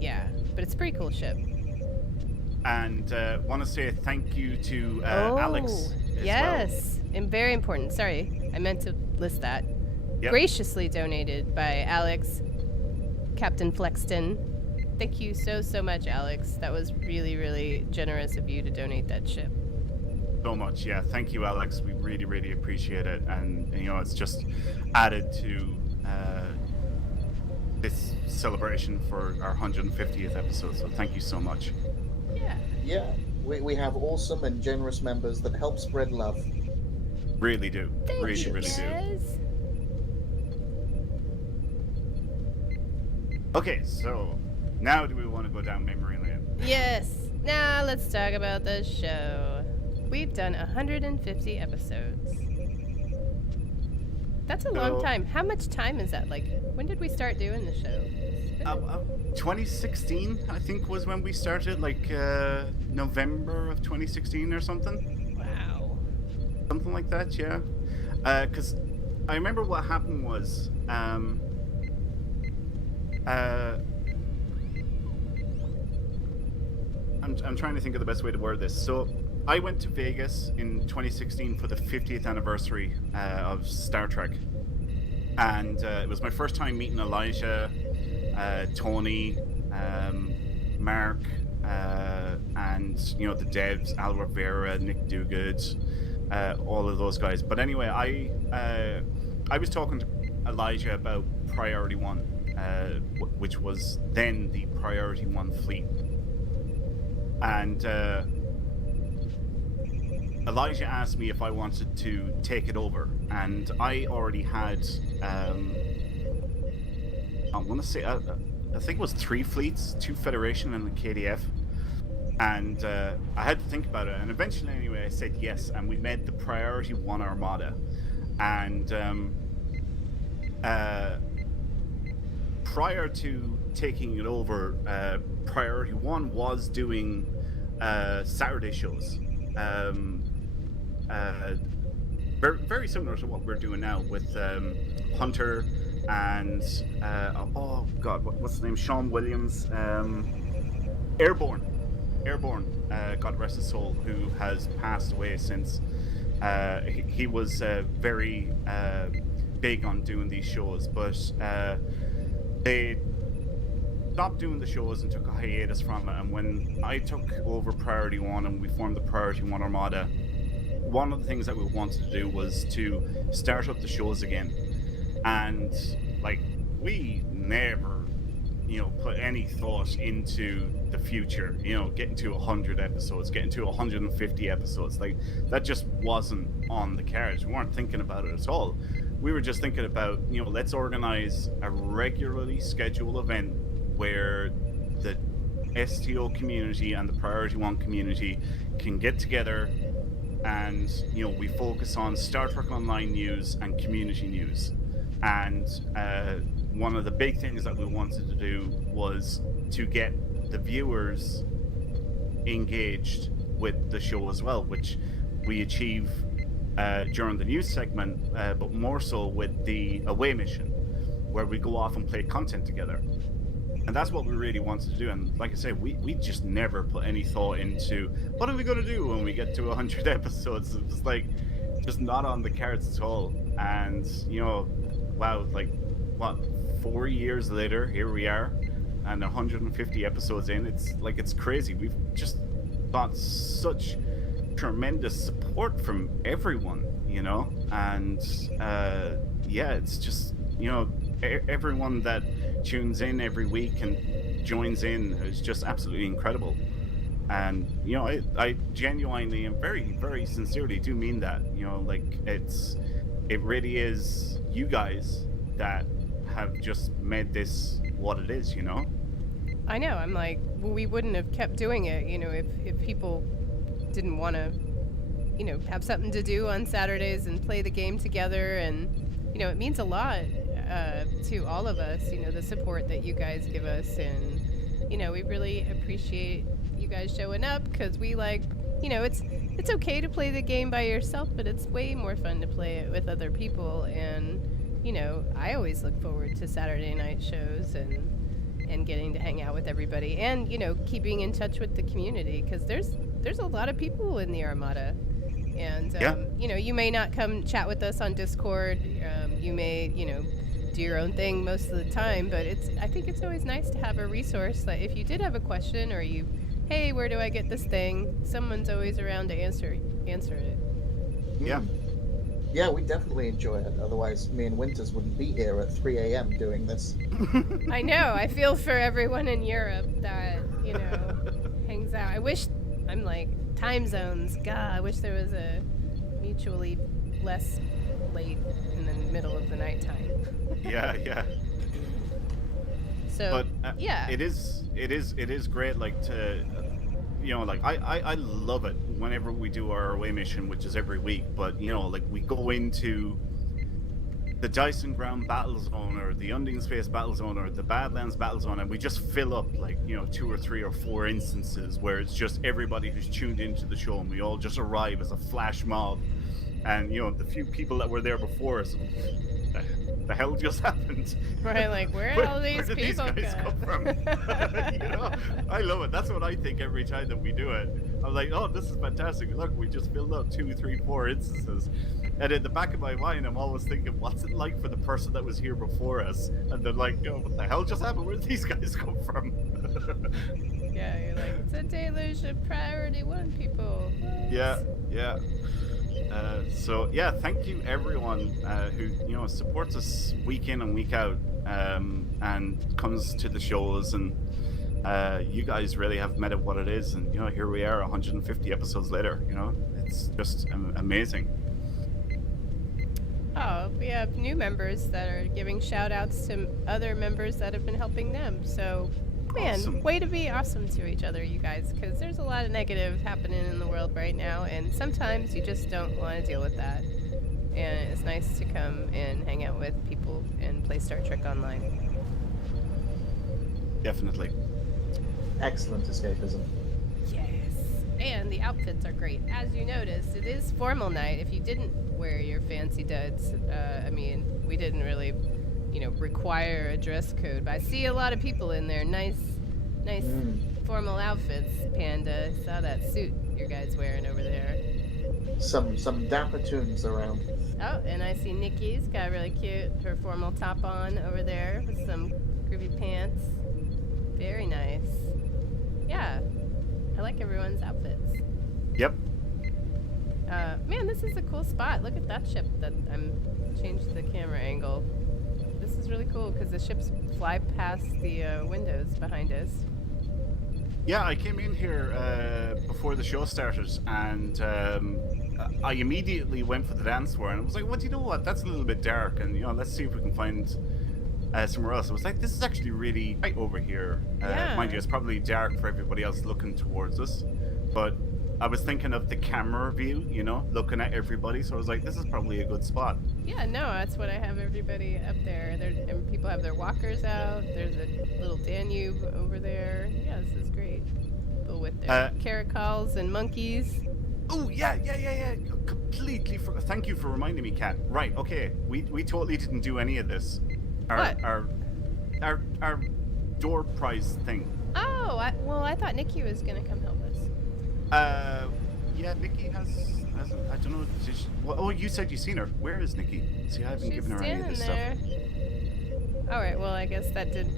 Yeah, but it's a pretty cool ship. And want to say thank you to Alex as yes, and very important. Sorry, I meant to list that. Yep. Graciously donated by Alex, Captain Flexton. Thank you so much, Alex. That was really, really generous of you to donate that ship. So much, yeah. Thank you, Alex. We really, really appreciate it. And, it's just added to this celebration for our 150th episode. So thank you so much. Yeah. We have awesome and generous members that help spread love. Really do. Thank really, you, really guys. do. Okay, so now do we want to go down memory lane? Yes. Now let's talk about the show. We've done 150 episodes. That's a long time. How much time is that? Like, when did we start doing the show? 2016, I think, was when we started, like November of 2016 or something. Wow. Something like that, yeah. Because I remember what happened was, I'm trying to think of the best way to word this. So I went to Vegas in 2016 for the 50th anniversary of Star Trek. And it was my first time meeting Elijah, Tony, Mark, and, the devs, Al Rivera, Nick Duguid, all of those guys. But anyway, I was talking to Elijah about Priority 1, which was then the Priority 1 fleet. And Elijah asked me if I wanted to take it over, and I already had, I want to say, I think it was 3 fleets, 2 Federation and a KDF, and I had to think about it, and eventually, anyway, I said yes, and we made the Priority 1 Armada, and prior to taking it over, Priority 1 was doing Saturday shows. Very, very similar to what we're doing now with Hunter and oh god, what's his name? Sean Williams, Airborne, God rest his soul, who has passed away since. He was very big on doing these shows, but they stopped doing the shows and took a hiatus from it. And when I took over Priority 1 and we formed the Priority 1 Armada, one of the things that we wanted to do was to start up the shows again. And like, we never put any thought into the future, getting to 100 episodes, getting to 150 episodes. Like, that just wasn't on the cards. We weren't thinking about it at all. We were just thinking about, let's organize a regularly scheduled event where the STO community and the Priority One community can get together, and we focus on Star Trek Online news and community news. And one of the big things that we wanted to do was to get the viewers engaged with the show as well, which we achieve during the news segment, but more so with the away mission, where we go off and play content together. And that's what we really wanted to do. And like I said, we just never put any thought into what are we going to do when we get to 100 episodes. It was like just not on the cards at all. And wow, like what, 4 years later, here we are, and 150 episodes in. It's crazy. We've just got such tremendous support from everyone, and it's just everyone that tunes in every week and joins in is just absolutely incredible. And I genuinely and very, very sincerely do mean that. It really is you guys that have just made this what it is. I know. I'm like, well, we wouldn't have kept doing it, if people didn't want to, have something to do on Saturdays and play the game together. And, it means a lot to all of us, the support that you guys give us. And, we really appreciate you guys showing up, because we it's okay to play the game by yourself, but it's way more fun to play it with other people. And, I always look forward to Saturday night shows and getting to hang out with everybody, and keeping in touch with the community, because there's a lot of people in the Armada, and you may not come chat with us on Discord, you may do your own thing most of the time, but I think it's always nice to have a resource that if you did have a question, or hey, where do I get this thing, someone's always around to answer it. Yeah, we definitely enjoy it. Otherwise, me and Winters wouldn't be here at 3 a.m. doing this. I know. I feel for everyone in Europe that, hangs out. I wish, I'm like, time zones. God, I wish there was a mutually less late in the middle of the nighttime. Yeah. So, but, yeah. It is great, like, to... I love it whenever we do our away mission, which is every week, but we go into the Dyson Ground battle zone, or the Undine Space battle zone, or the Badlands battle zone, and we just fill up 2 or 3 or 4 instances where it's just everybody who's tuned into the show, and we all just arrive as a flash mob. And the few people that were there before us, the hell just happened? Right, like, where did all these where did people these guys come from? I love it. That's what I think every time that we do it. I'm like, oh, this is fantastic. Look, we just filled up 2, 3, 4 instances. And in the back of my mind, I'm always thinking, what's it like for the person that was here before us? And they're like, what the hell just happened? Where did these guys come from? Yeah, you're like, it's a deluge of Priority One people. What? Yeah. Thank you everyone who supports us week in and week out, and comes to the shows, and you guys really have made it what it is, and here we are 150 episodes later. It's just amazing. Oh, we have new members that are giving shout outs to other members that have been helping them. So, man, Awesome. Way to be awesome to each other, you guys, because there's a lot of negative happening in the world right now, and sometimes you just don't want to deal with that. And it's nice to come and hang out with people and play Star Trek Online. Definitely. Excellent escapism. Yes. And the outfits are great. As you noticed, it is formal night. If you didn't wear your fancy duds, we didn't really, require a dress code. But I see a lot of people in there. Nice formal outfits, Panda. Saw that suit your guys wearing over there. Some dapper tunes around. Oh, and I see Nikki's got really cute, her formal top on over there with some groovy pants. Very nice. Yeah, I like everyone's outfits. Yep. Man, this is a cool spot. Look at that ship that I'm changed the camera angle. This is really cool because the ships fly past the windows behind us. Yeah, I came in here before the show started, and I immediately went for the dance floor, and I was like, "Well, do you know what? That's a little bit dark, and let's see if we can find somewhere else." I was like, "This is actually really bright over here." Yeah. Mind you, it's probably dark for everybody else looking towards us, but I was thinking of the camera view, looking at everybody. So I was like, "This is probably a good spot." Yeah, no, that's what I have everybody up there. And people have their walkers out. There's a little Danube over there. Yeah, this is great. People with their caracols and monkeys. Oh yeah. Completely. Thank you for reminding me, Kat. Right. Okay. We totally didn't do any of this. What? Our door prize thing. Oh, I thought Nikki was gonna come help us. Yeah, Nikki has I don't know. Oh, you said you've seen her. Where is Nikki? See, I haven't given her any of this there. Stuff. All right. Well, I guess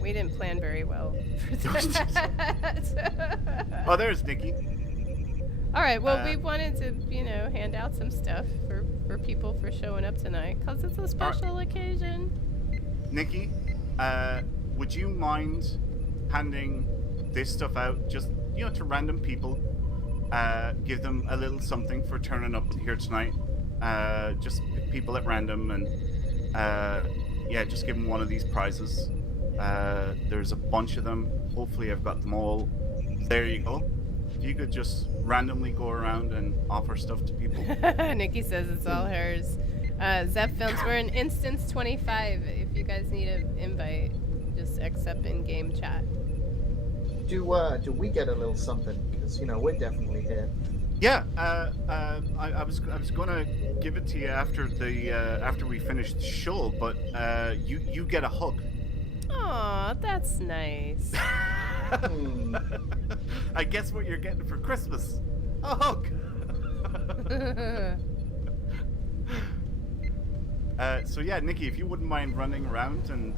we didn't plan very well for that. Oh, there's Nikki. All right. Well, we wanted to, hand out some stuff for people for showing up tonight because it's a special occasion. Nikki, would you mind handing this stuff out just to random people? Give them a little something for turning up here tonight. Just people at random, and just give them one of these prizes. There's a bunch of them. Hopefully I've got them all. There you go. If you could just randomly go around and offer stuff to people. Nikki says it's all hers. Zeph Films, we're in Instance 25. If you guys need an invite, just accept in-game chat. Do we get a little something? Because we're definitely here. Yeah, I was gonna give it to you after we finish the show, but you get a hug. Aw, that's nice. I guess what you're getting for Christmas. A hug. So yeah, Nikki, if you wouldn't mind running around and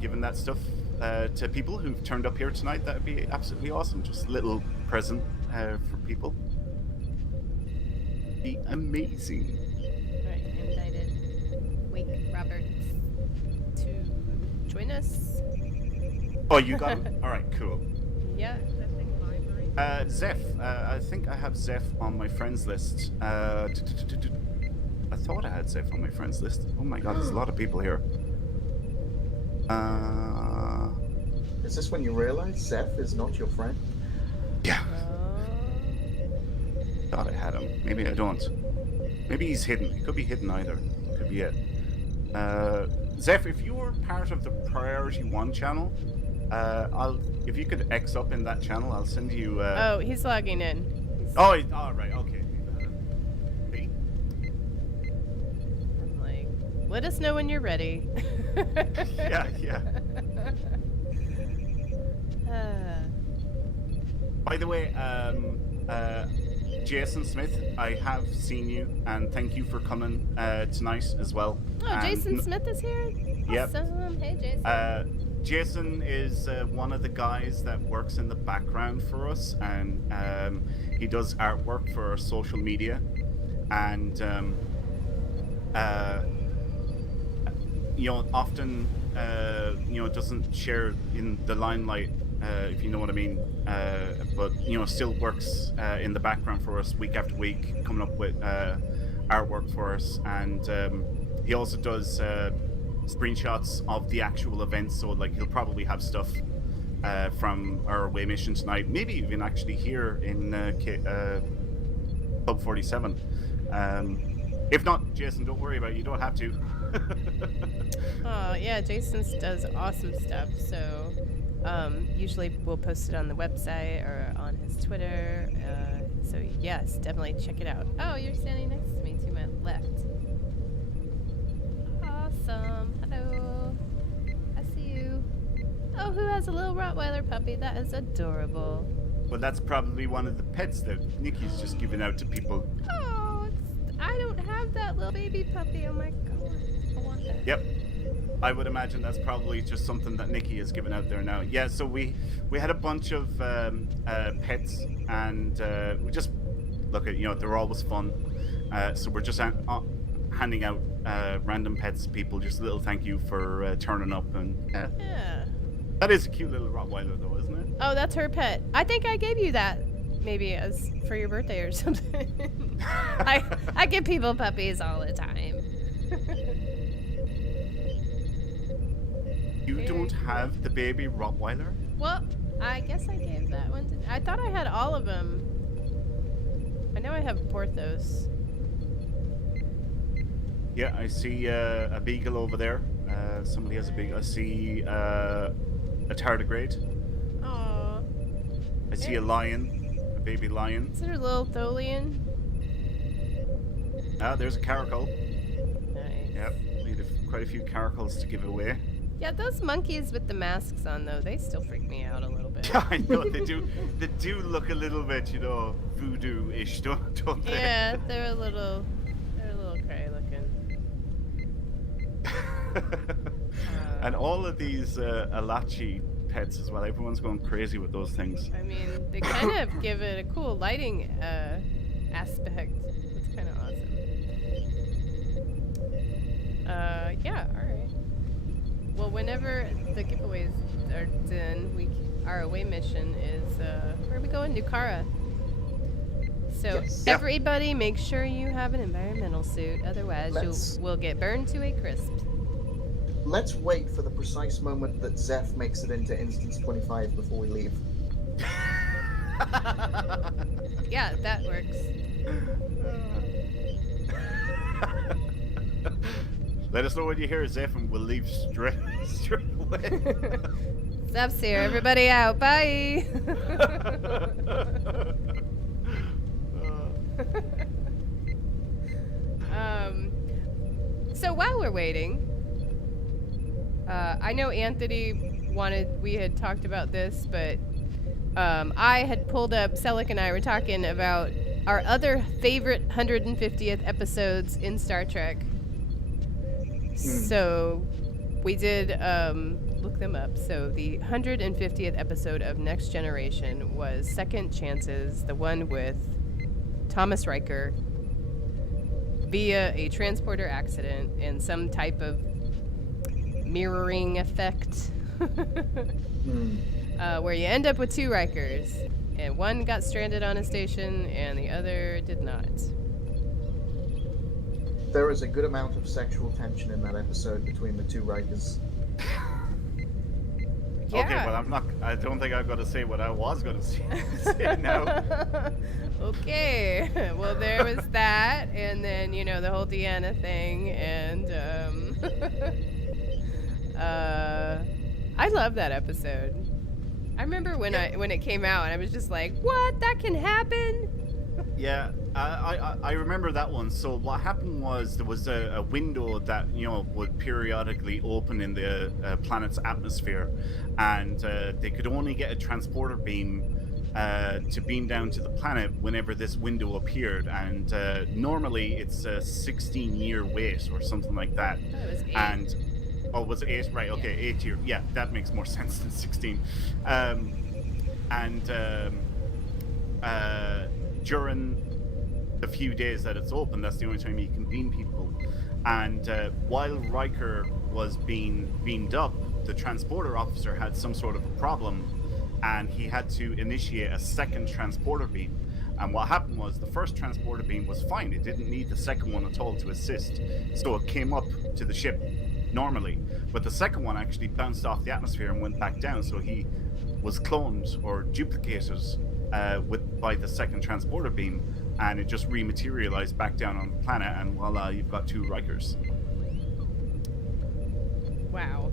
giving that stuff to people who've turned up here tonight, that would be absolutely awesome. Just a little present for people. Be amazing. Right, invited Wake Roberts to join us. Oh, you got him? All right, cool. Yeah. Zeph, I think I have Zeph on my friends list. I thought I had Zeph on my friends list. Oh my god, there's a lot of people here. Is this when you realize Zeph is not your friend? Yeah. Thought I had him. Maybe I don't. Maybe he's hidden. He could be hidden either. Could be it. Zeph, if you were part of the Priority 1 channel, if you could X up in that channel, I'll send you... Oh, he's logging in. All right, okay. I'm like, let us know when you're ready. Yeah. By the way, Jason Smith, I have seen you, and thank you for coming tonight as well. Oh, Jason Smith is here? Yep. Awesome. Hey, Jason. Jason is one of the guys that works in the background for us, and he does artwork for our social media, and often doesn't share in the limelight, if you know what I mean, but still works in the background for us week after week, coming up with artwork for us, and he also does screenshots of the actual events, so he'll probably have stuff from our away mission tonight, maybe even actually here in Club 47. If not, Jason, don't worry about it, you don't have to. Oh yeah, Jason does awesome stuff, so usually we'll post it on the website or on his Twitter, so yes, definitely check it out. Oh, you're standing next to me to my left. Awesome. Hello. I see you. Oh, who has a little Rottweiler puppy? That is adorable. Well, that's probably one of the pets that Nikki's just giving out to people. Oh, I don't have that little baby puppy. Oh my god. I want that. Yep. I would imagine that's probably just something that Nikki is giving out there now. Yeah, so we had a bunch of pets, and we just look at, they're always fun. So we're just handing out random pets to people. Just a little thank you for turning up. And Yeah. that is a cute little Rottweiler, though, isn't it? Oh, that's her pet. I think I gave you that maybe as for your birthday or something. I give people puppies all the time. You don't have the baby Rottweiler? Well, I guess I gave that one to... I thought I had all of them. I know I have Porthos. Yeah, I see a beagle over there. Somebody has a beagle. I see a tardigrade. Aww. I see a lion, a baby lion. Is there a little Tholian? Ah, there's a caracal. Nice. Yep, we had quite a few caracals to give away. Yeah, those monkeys with the masks on, though, they still freak me out a little bit. I know they do. They do look a little bit, voodoo-ish, don't they? Yeah, they're a little cray looking. And all of these Alachi pets as well. Everyone's going crazy with those things. I mean, they kind of give it a cool lighting aspect. It's kind of awesome. Yeah, all right. Well, whenever the giveaways are done, our away mission is where are we going? Nukara. So Yes. Yeah. everybody, make sure you have an environmental suit, otherwise you Let's- will get burned to a crisp. Let's wait for the precise moment that Zeph makes it into Instance 25 before we leave. Yeah, that works. Let us know when you hear Zeph and we'll leave straight away. Zeph's here. Everybody out. Bye. So while we're waiting, I know Anthony we had talked about this, but I had pulled up, Selleck and I were talking about our other favorite 150th episodes in Star Trek. So we did look them up. So the 150th episode of Next Generation was Second Chances, the one with Thomas Riker via a transporter accident and some type of mirroring effect where you end up with two Rikers, and one got stranded on a station and the other did not. There is a good amount of sexual tension in that episode between the two Rikers. Yeah. Okay, well I don't think I've got to say what I was going to say now. Okay. Well, there was that, and then the whole Deanna thing, and I love that episode. I remember when it came out, and I was just like, "What? That can happen?" Yeah, I remember that one. So what happened was there was a window that would periodically open in the planet's atmosphere, and they could only get a transporter beam to beam down to the planet whenever this window appeared. And normally it's a 16-year wait or something like that. I thought it was 8. And was it 8? Right. Okay, 8 year. Yeah, that makes more sense than 16. During the few days that it's open, that's the only time you can beam people. And while Riker was being beamed up, the transporter officer had some sort of a problem, and he had to initiate a second transporter beam. And what happened was the first transporter beam was fine. It didn't need the second one at all to assist. So it came up to the ship normally. But the second one actually bounced off the atmosphere and went back down. So he was cloned or duplicated by the second transporter beam, and it just rematerialized back down on the planet, and voila, you've got two Rikers. Wow,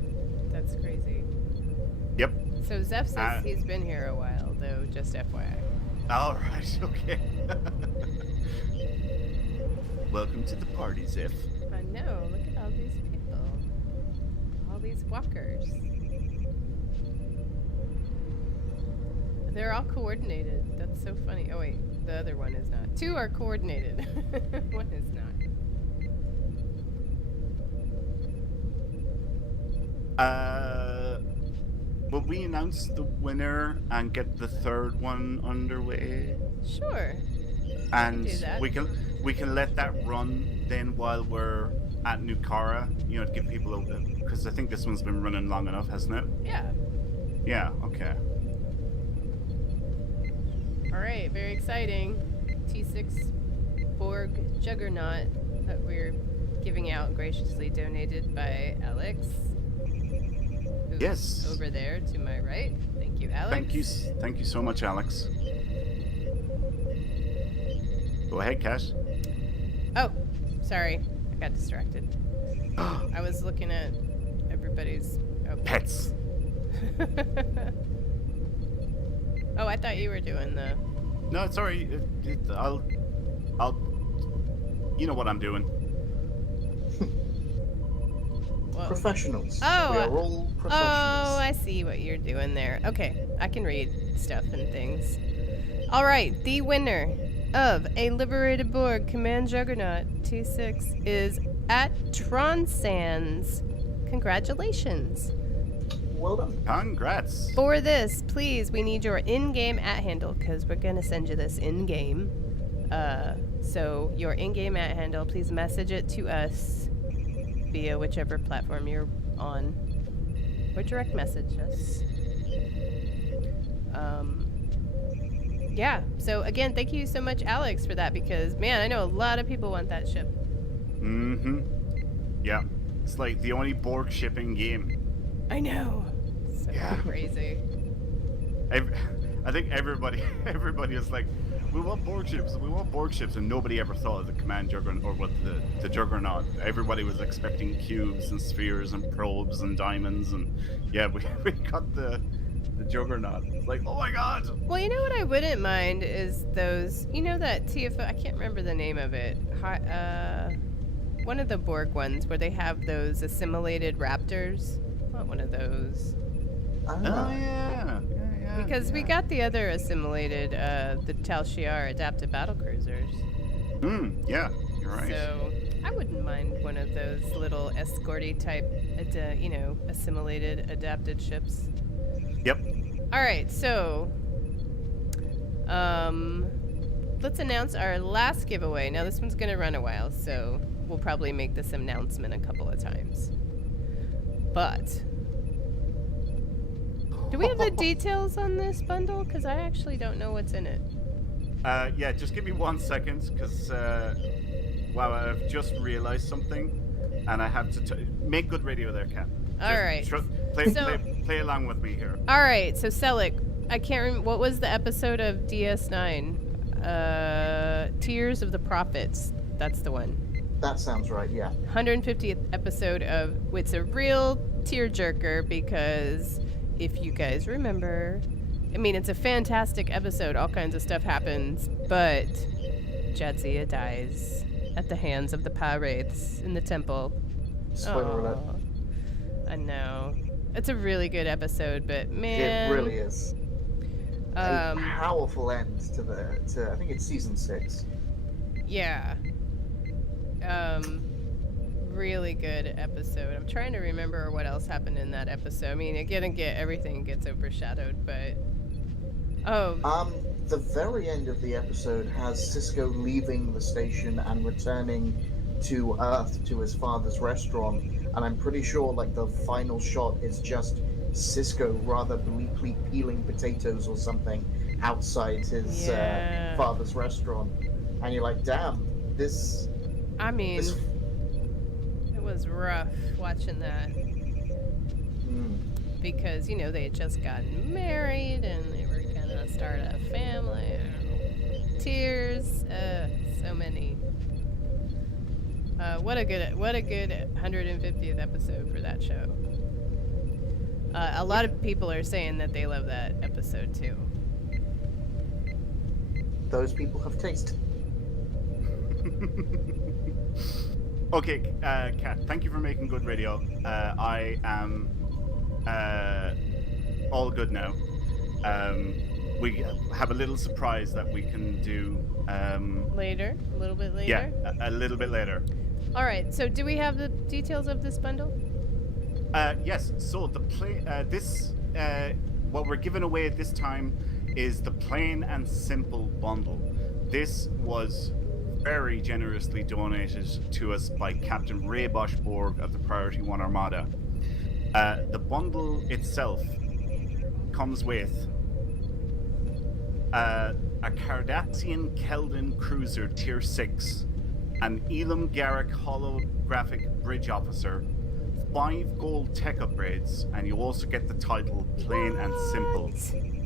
that's crazy. Yep. So Zeph says he's been here a while, though. Just FYI. All right. Okay. Welcome to the party, Zeph. I know. Look at all these people. All these walkers. They're all coordinated. That's so funny. Oh wait, the other one is not. Two are coordinated. One is not. Will we announce the winner and get the third one underway? Sure. And do that. we can we can let that run then while we're at Nukara, you know, to give people a bit, because I think this one's been running long enough, hasn't it? Yeah. Yeah, okay. All right, very exciting. T6 Borg Juggernaut that we're giving out, graciously donated by Alex. Who's Yes. over there to my right. Thank you, Alex. Thank you so much, Alex. Go ahead, Cash. Oh, sorry. I got distracted. I was looking at everybody's... Oh. Pets. Oh, I thought you were doing the... No, sorry. I'll. You know what I'm doing. Well, Professionals. Oh, We are all professionals. oh, I see what you're doing there. Okay, I can read stuff and things. All right, the winner of a Liberated Borg Command Juggernaut T6 is at Tronsans. Congratulations. Well done. Congrats. For this, please, we need your in-game @handle because we're going to send you this in-game. So your in-game @handle, please message it to us via whichever platform you're on, or direct message us. Yeah, so again, thank you so much, Alex, for that, because, man, I know a lot of people want that ship. Mm-hmm. Yeah. It's like the only Borg ship in game. I know. So Yeah. crazy. I think everybody is like, we want Borg ships, and nobody ever thought of the Command Juggernaut, or what the Juggernaut. Everybody was expecting cubes and spheres and probes and diamonds, and yeah, we got the Juggernaut. It's like, oh my god! Well, you know what I wouldn't mind is those, you know that TFO, I can't remember the name of it. One of the Borg ones where they have those assimilated raptors. I want one of those. Oh yeah. Because we got the other assimilated, the Tal Shiar adapted battlecruisers. Yeah, you're right. So I wouldn't mind one of those little escorty type, assimilated adapted ships. Yep. All right, so let's announce our last giveaway. Now this one's gonna run a while, so we'll probably make this announcement a couple of times. But do we have the details on this bundle? Because I actually don't know what's in it. Yeah, just give me 1 second, because wow, I've just realized something, and I have to make good radio there, Kat. All right. Play along with me here. All right, so Selleck, I can't remember, what was the episode of DS9? Tears of the Prophets. That's the one. That sounds right, yeah. 150th episode of, it's a real tearjerker because if you guys remember, I mean, it's a fantastic episode. All kinds of stuff happens, but Jadzia dies at the hands of the Pirates in the temple. Spoiler alert. I know. It's a really good episode, but man, It really is. A powerful end to I think it's season 6. Yeah. Really good episode. I'm trying to remember what else happened in that episode. I mean, everything gets overshadowed, but The very end of the episode has Cisco leaving the station and returning to Earth to his father's restaurant, and I'm pretty sure like the final shot is just Cisco rather bleakly peeling potatoes or something outside his father's restaurant, and you're like, damn, this. I mean, it was rough watching that because they had just gotten married and they were gonna start a family. Tears, so many. What a good 150th episode for that show. A lot of people are saying that they love that episode too. Those people have taste. Okay, Kat, thank you for making good radio. I am all good now. We have a little surprise that we can do Later, a little bit later. Yeah, a little bit later. All right. So, do we have the details of this bundle? Yes. So the what we're giving away at this time is the plain and simple bundle. This was very generously donated to us by Captain Ray Boschborg of the Priority 1 Armada. The bundle itself comes with a Cardassian Keldon cruiser Tier 6, an Elam Garrick holographic bridge officer, 5 gold tech upgrades, and you also get the title Plain and Simple.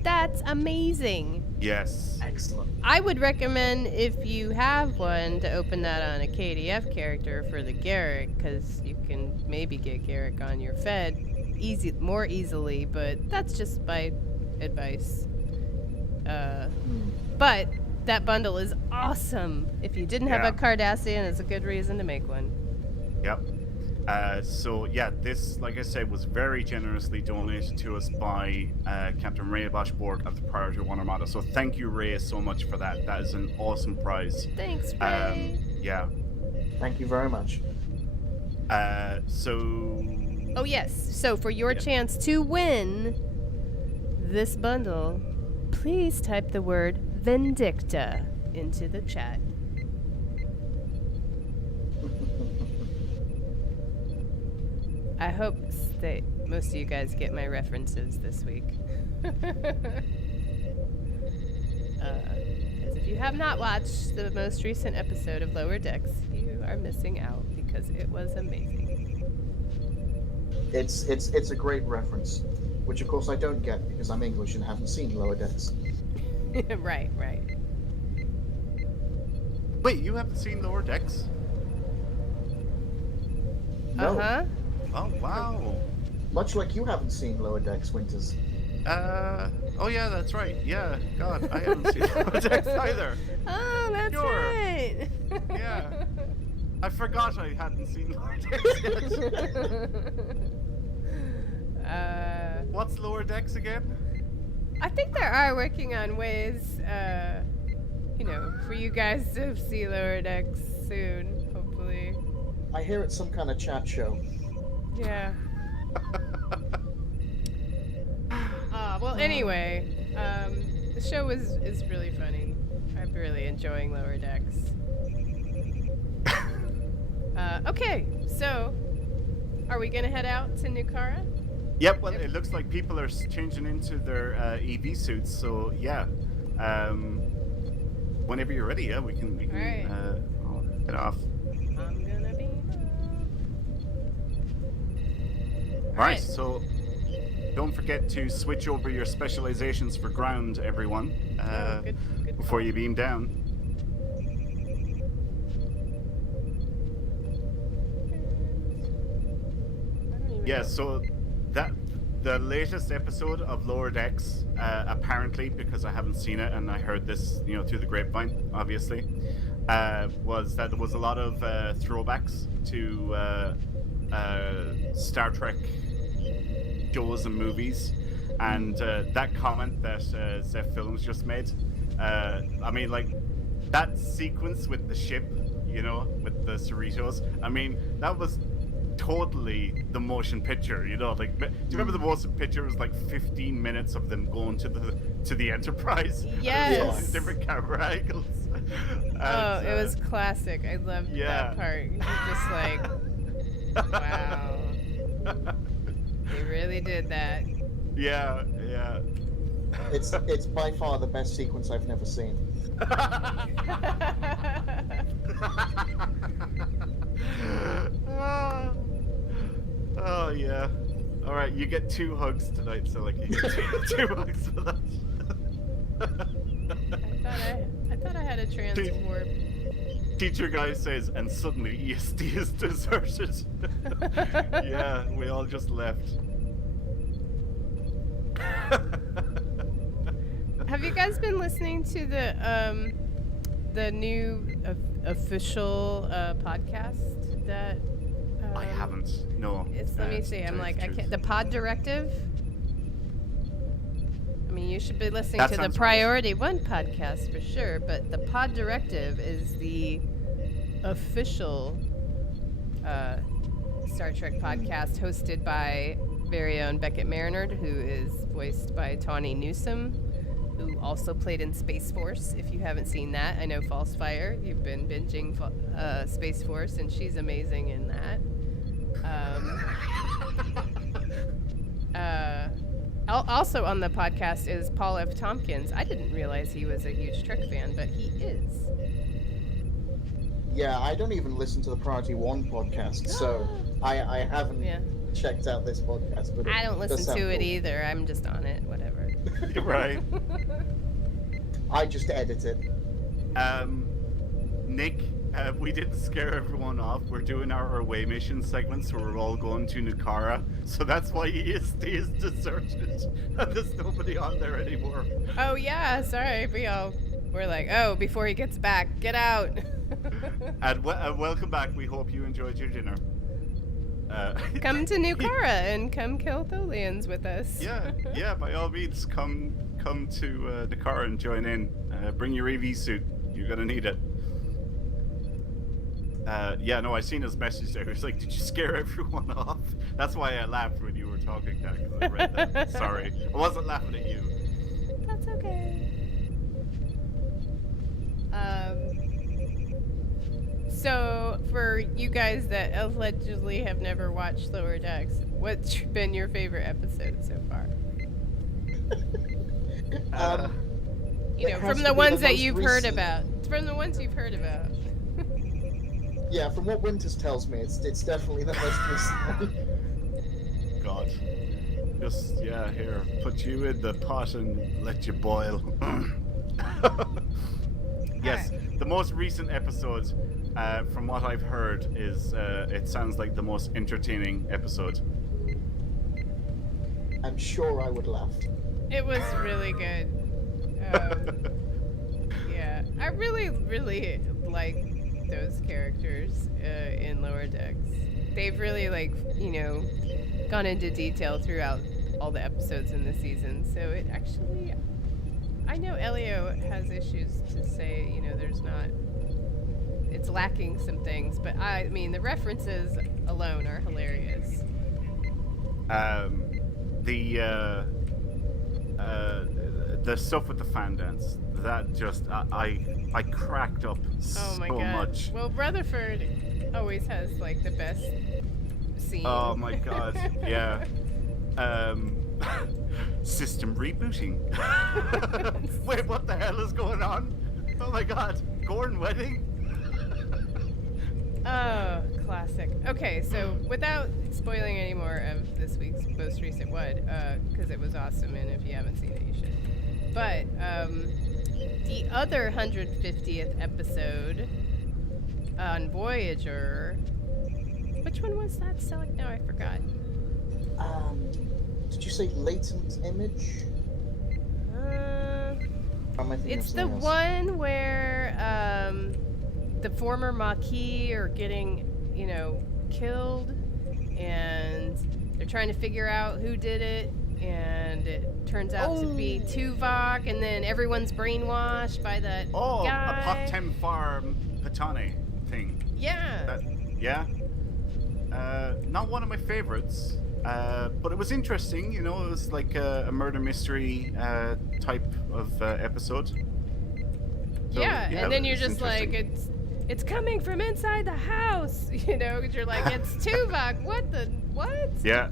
That's amazing. Yes. Excellent. I would recommend, if you have one, to open that on a KDF character for the Garrick, because you can maybe get Garrick on your Fed more easily, but that's just my advice. But that bundle is awesome. If you didn't have a Cardassian, it's a good reason to make one. Yep. So yeah, this, like I said, was very generously donated to us by Captain Ray Boschborg of the Priority 1 Armada. So thank you, Ray, so much for that. That is an awesome prize. Thanks, Ray. Yeah. Thank you very much. Oh yes. So for your chance to win this bundle, please type the word Vindicta into the chat. I hope that most of you guys get my references this week. Because if you have not watched the most recent episode of Lower Decks, you are missing out because it was amazing. It's a great reference, which of course I don't get because I'm English and haven't seen Lower Decks. Right. Wait, you haven't seen Lower Decks? No. Uh-huh. Oh, wow. Much like you haven't seen Lower Decks, Winters. Oh yeah, that's right. Yeah, God, I haven't seen Lower Decks either. Oh, that's right. Yeah. I forgot I hadn't seen Lower Decks yet. What's Lower Decks again? I think they are working on ways, for you guys to see Lower Decks soon, hopefully. I hear it's some kind of chat show. Yeah. Well, anyway, the show is really funny. I'm really enjoying Lower Decks. Okay, so are we gonna head out to Nukara? Yep. Well, it looks like people are changing into their EV suits. So yeah, whenever you're ready, we can All right. head off. I'm gonna be. All right. So don't forget to switch over your specializations for ground, everyone, Good before you beam down. Yeah, so that the latest episode of Lower Decks, apparently, because I haven't seen it and I heard this, through the grapevine, obviously, was that there was a lot of throwbacks to Star Trek shows and movies, and that comment that Zeph Films just made, I mean, like, that sequence with the ship, with the Cerritos, I mean, that was totally the motion picture, like, do you remember the motion picture was like 15 minutes of them going to the Enterprise? Yes. Different camera angles. And, it was classic. I loved that part. You're just like, wow. They really did that. Yeah. It's by far the best sequence I've never seen. Oh yeah. All right, you get 2 hugs tonight, so like you get two hugs for that. I thought I had a transport. Teacher guy says, and suddenly ESD is deserted. Yeah, we all just left. Have you guys been listening to the new official podcast that? I haven't. No. Let me see. I'm like, I can't. The Pod Directive. I mean, you should be listening to the Priority 1 podcast for sure, but the Pod Directive is the official Star Trek podcast hosted by very own Beckett Mariner, who is voiced by Tawny Newsome. who also played in Space Force. If you haven't seen that, I know False Fire. You've been binging Space Force, and she's amazing in that. Also on the podcast is Paul F. Tompkins. I didn't realize he was a huge Trek fan, but he is. Yeah, I don't even listen to the Priority One podcast, so I haven't checked out this podcast. But I don't listen to it cool. either. I'm just on it, whatever. Right. I just edit it. Nick, we didn't scare everyone off. We're doing our away mission segment, so we're all going to Nukara. So that's why he is deserted. And there's nobody on there anymore. Oh yeah, sorry. We're like, oh, before he gets back, get out. And welcome back. We hope you enjoyed your dinner. Come to Nukara and come kill Tholians with us. Yeah. By all means, come to Nukara and join in. Bring your AV suit. You're gonna need it. I seen his message there. He's like, "Did you scare everyone off?" That's why I laughed when you were talking, Kat, 'cause I read that. Sorry, I wasn't laughing at you. That's okay. So for you guys that allegedly have never watched Lower Decks, what's been your favorite episode so far? From the ones that you've heard about. From the ones you've heard about. Yeah, from what Winters tells me, it's definitely the most recent one. God. Just, here, put you in the pot and let you boil. Yes, the most recent episode, from what I've heard, is, it sounds like the most entertaining episode. I'm sure I would laugh. It was really good. Yeah, I really, really like those characters in Lower Decks. They've really gone into detail throughout all the episodes in the season. So it actually, I know Elio has issues to say, it's lacking some things, but I mean the references alone are hilarious. The stuff with the fan dance, that just I cracked up Oh my so god. much. Well, Rutherford always has the best scene. Oh my god, yeah. System rebooting. Wait, what the hell is going on? Oh my god, Gorn wedding? Oh, classic. Okay, so without spoiling any more of this week's most recent one, because it was awesome, and if you haven't seen it, you should. But the other 150th episode on Voyager, which one was that? Select? No, I forgot. Did you say latent image? It's the one where the former Maquis are getting, killed, and they're trying to figure out who did it, and it turns out to be Tuvok, and then everyone's brainwashed by that guy. A Poktem Farm Patani thing. Yeah. Not one of my favorites, but it was interesting. It was like a murder mystery type of episode. So, and then you're just like, it's coming from inside the house, because you're like, it's Tuvok. What? Yeah.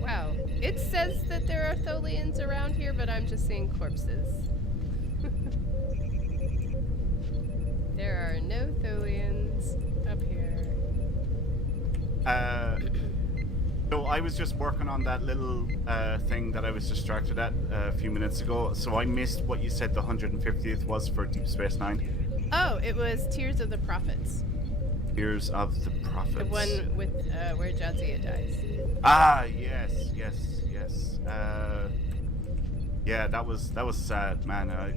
Wow. It says that there are Tholians around here, but I'm just seeing corpses. There are no Tholians up here. So I was just working on that little thing that I was distracted at a few minutes ago, so I missed what you said the 150th was for Deep Space Nine. Oh, it was Tears of the Prophets. Tears of the Prophets. The one with where Jadzia dies. Ah, yes. Yeah, that was sad, man. I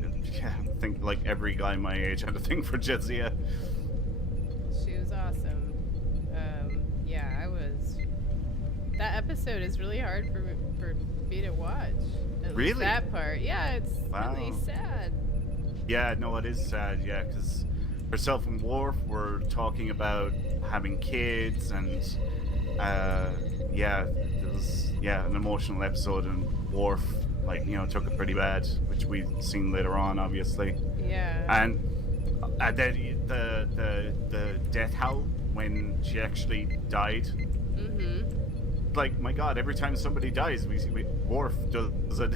think like every guy my age had a thing for Jadzia. She was awesome. That episode is really hard for me to watch. Really? That part, yeah, it's really sad. Yeah, no, it is sad. Yeah, because herself and Worf were talking about having kids, and Yeah, there was an emotional episode, and Worf took it pretty bad, which we've seen later on, obviously. Yeah. And then the death howl when she actually died. Like, my God, every time somebody dies, Worf does it.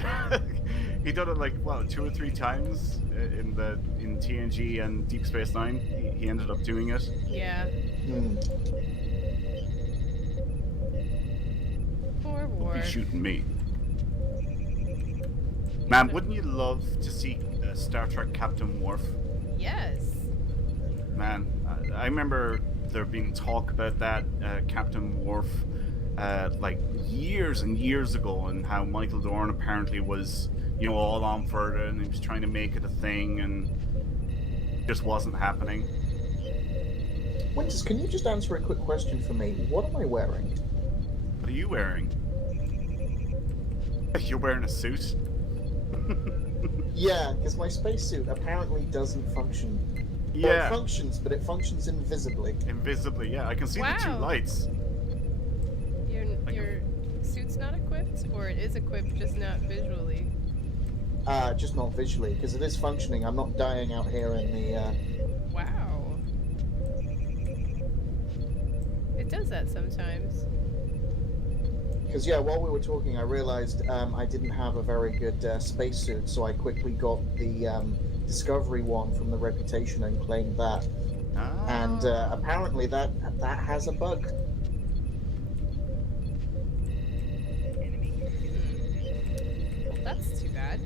He did it like 2 or 3 times in TNG and Deep Space Nine. He ended up doing it. Yeah. Poor Don't Worf. be shooting me. Man, wouldn't you love to see Star Trek Captain Worf? Yes. Man, I remember there being talk about that Captain Worf like years and years ago, and how Michael Dorn apparently was, all on for it, and he was trying to make it a thing, and it just wasn't happening. Winters, can you just answer a quick question for me? What am I wearing? What are you wearing? You're wearing a suit? Yeah, because my spacesuit apparently doesn't function. Yeah. Well, it functions, but it functions invisibly. Invisibly, yeah. I can see the 2 Wow. lights. Your suit's not equipped, or it is equipped, just not visually? Just not visually, because it is functioning. I'm not dying out here in the, Wow. It does that sometimes. Because, while we were talking, I realized I didn't have a very good spacesuit, so I quickly got the Discovery one from the Reputation and claimed that. And apparently that has a bug. Well, that's too bad.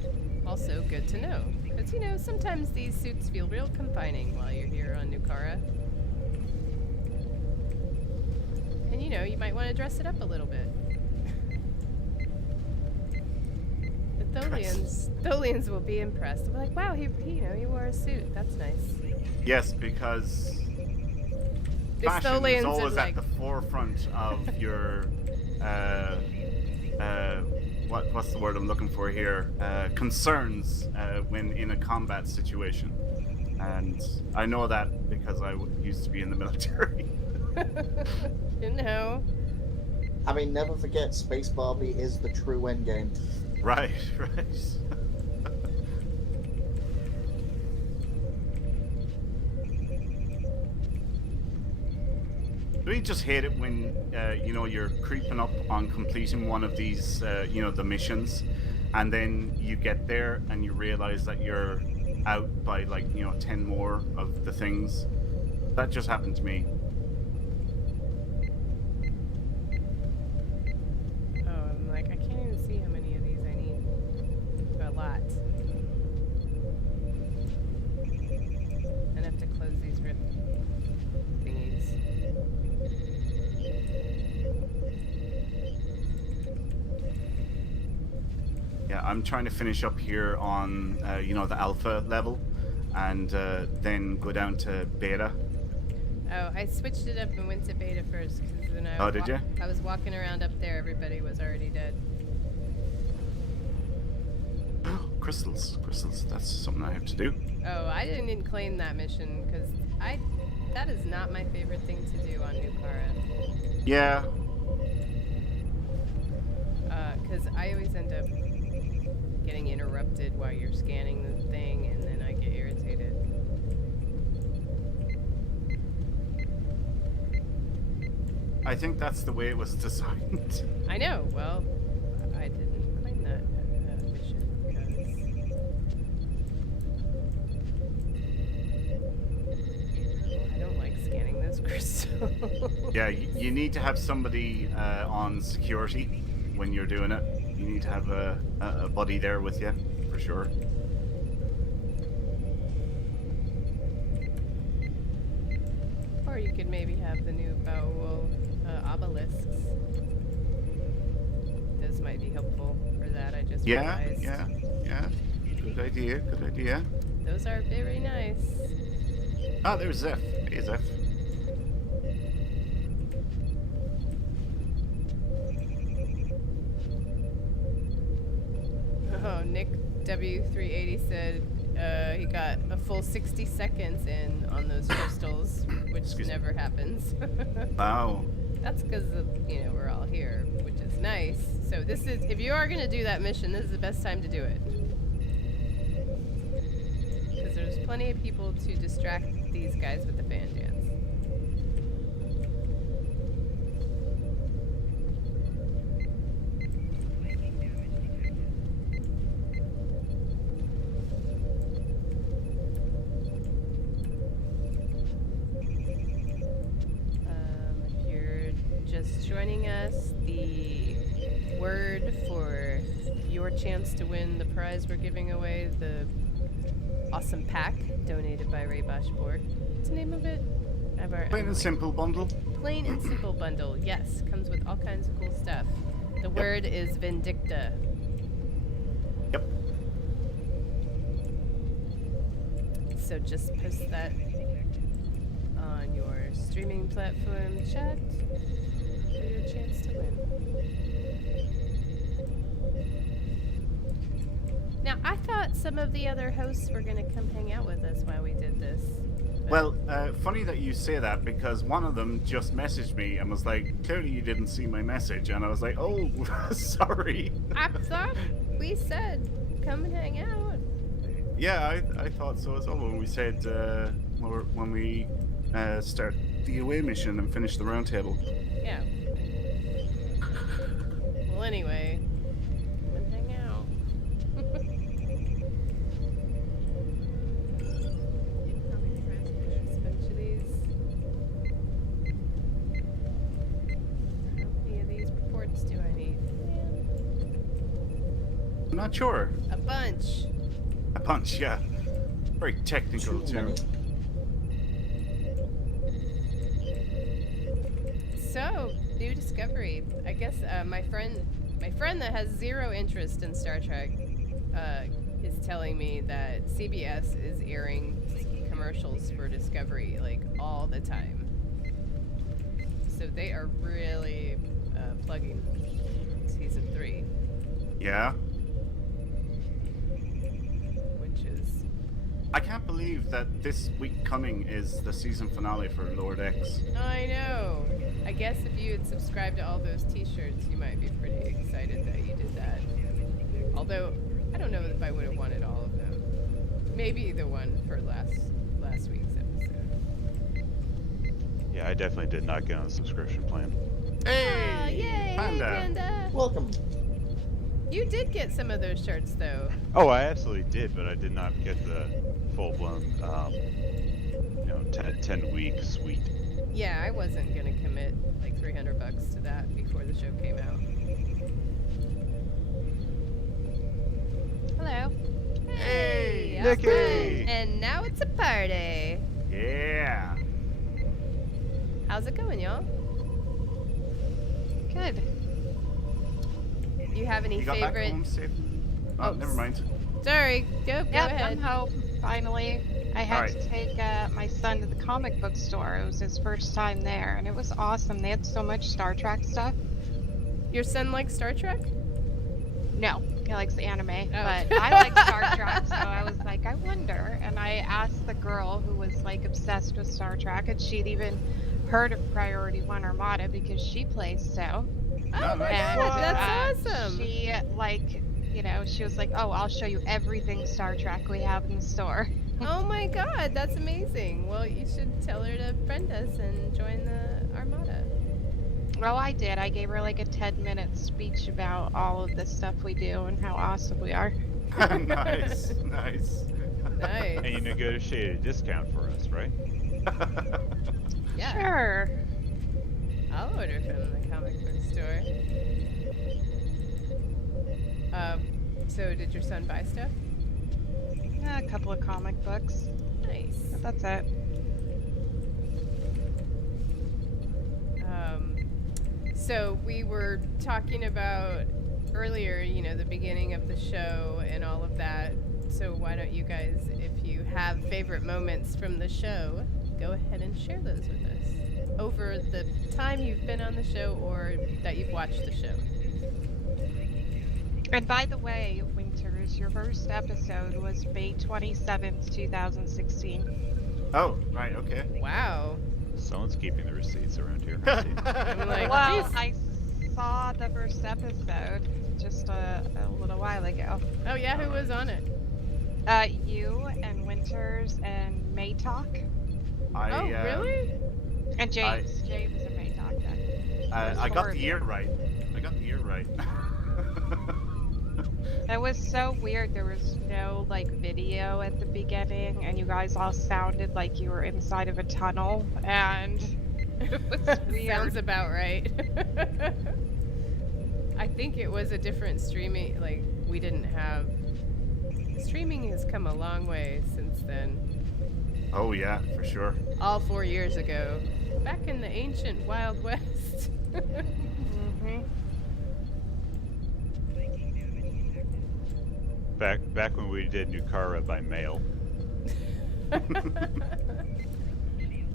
Also good to know. Because, sometimes these suits feel real confining while you're here on Nukara. And, you might want to dress it up a little bit. The Tholians will be impressed. They'll be like, wow, he wore a suit. That's nice. Yes, because This fashion Tholians is are always like, at the forefront of your what's the word I'm looking for here? Concerns when in a combat situation, and I know that because I used to be in the military. I mean, never forget, Space Barbie is the true endgame. Right. We just hate it when you're creeping up on completing one of these the missions, and then you get there and you realize that you're out by 10 more of the things. That just happened to me. oh, I'm like, I can't even see how many of these I need. A lot. And I have to close these rift thingies. Yeah, I'm trying to finish up here on the alpha level, and then go down to beta. Oh, I switched it up and went to beta first because when I Oh, did ya? I was walking around up there, everybody was already dead. Crystals. That's something I have to do. Oh, I didn't claim that mission because that is not my favorite thing to do on Nukara. Yeah. Because I always end up getting interrupted while you're scanning the thing, and then I get irritated. I think that's the way it was designed. I know. Well, I didn't claim that mission because I don't like scanning those crystals. Yeah, you need to have somebody on security when you're doing it. You need to have a buddy there with you, for sure. Or you could maybe have the new Baul obelisks. Those might be helpful for that, I just realized. Yeah. Good idea. Those are very nice. Ah, there's Zeph. Hey, Zeph. Oh, Nick W380 said he got a full 60 seconds in on those crystals, which Excuse me. never happens. Wow. That's because we're all here, which is nice. So this is, if you are gonna do that mission, this is the best time to do it. Because there's plenty of people to distract these guys with the fan dance. If you're just joining us, the word for your chance to win the prize we're giving away, the awesome pack donated by Ray Boschborg. What's the name of it? Plain and simple bundle. Plain and simple bundle. Yes, comes with all kinds of cool stuff. The word is Vindicta. Yep. So just post that on your streaming platform chat for your chance to win. Now, I thought some of the other hosts were going to come hang out with us while we did this. Well, funny that you say that, because one of them just messaged me and was like, clearly you didn't see my message. And I was like, oh, sorry. I thought we said come and hang out. Yeah, I thought so as well when we said, when we start the away mission and finish the roundtable. Yeah. Well, anyway, come and hang out. Just a bunch of these. How many of these reports do I need? I'm not sure. A bunch. A punch, yeah. Very technical Too too. many. So, new discovery. I guess my friend that has zero interest in Star Trek is telling me that CBS is airing commercials for Discovery like all the time. So they are really plugging season 3, Yeah. which is I can't believe that this week coming is the season finale for Lord X. I know. I guess if you had subscribed to all those T-shirts, you might be pretty excited that you did that. Although I don't know if I would have wanted all of them. Maybe the one for last week's episode. Yeah, I definitely did not get on the subscription plan. Hey, Oh, yay, Panda. Panda! Welcome. You did get some of those shirts, though. Oh, I absolutely did, but I did not get the full-blown, 10-week suite. Yeah, I wasn't gonna commit like $300 to that before the show came out. Hello. Hey, all Nikki. right. And now it's a party. Yeah. How's it going, y'all? Good. You have any You got back favorite? home safe? Oh, Oh, never mind. Sorry, go Yep, ahead. I'm home, finally. I had Alright. to take my son to the comic book store. It was his first time there, and it was awesome. They had so much Star Trek stuff. Your son likes Star Trek? No, he likes anime, Oh. but I like Star Trek, so I was like, I wonder. And I asked the girl who was like obsessed with Star Trek, and she'd even heard of Priority 1 Armada because she plays so. Oh my And, god, that's awesome. She she was like, oh, I'll show you everything Star Trek we have in the store. Oh my god, that's amazing. Well, you should tell her to friend us and join the Armada. Well, I did. I gave her like a 10-minute speech about all of the stuff we do and how awesome we are. Nice. Nice. And you negotiated a discount for us, right? Yeah. Sure. I'll order from the comic book store. So did your son buy stuff? Yeah, a couple of comic books. Nice. But that's it. So we were talking about earlier, the beginning of the show and all of that. So why don't you guys, if you have favorite moments from the show, go ahead and share those with us over the time you've been on the show or that you've watched the show. And by the way, Winters, your first episode was May 27th, 2016. Oh, right, okay. Wow. keeping the receipts around here. I'm like, Well, "Geez." I saw the first episode just a little while ago. Oh yeah, who was on it? You and Winters and Maytalk Oh really? and James. James and Maytalk. I got the year right. It was so weird. There was no like video at the beginning, and you guys all sounded like you were inside of a tunnel, and it was weird. Sounds about right. I think it was a different streaming. Like we didn't have. Streaming has come a long way since then. Oh yeah, for sure. All 4 years ago, back in the ancient Wild West. Mm-hmm. Back when we did Nukara by mail.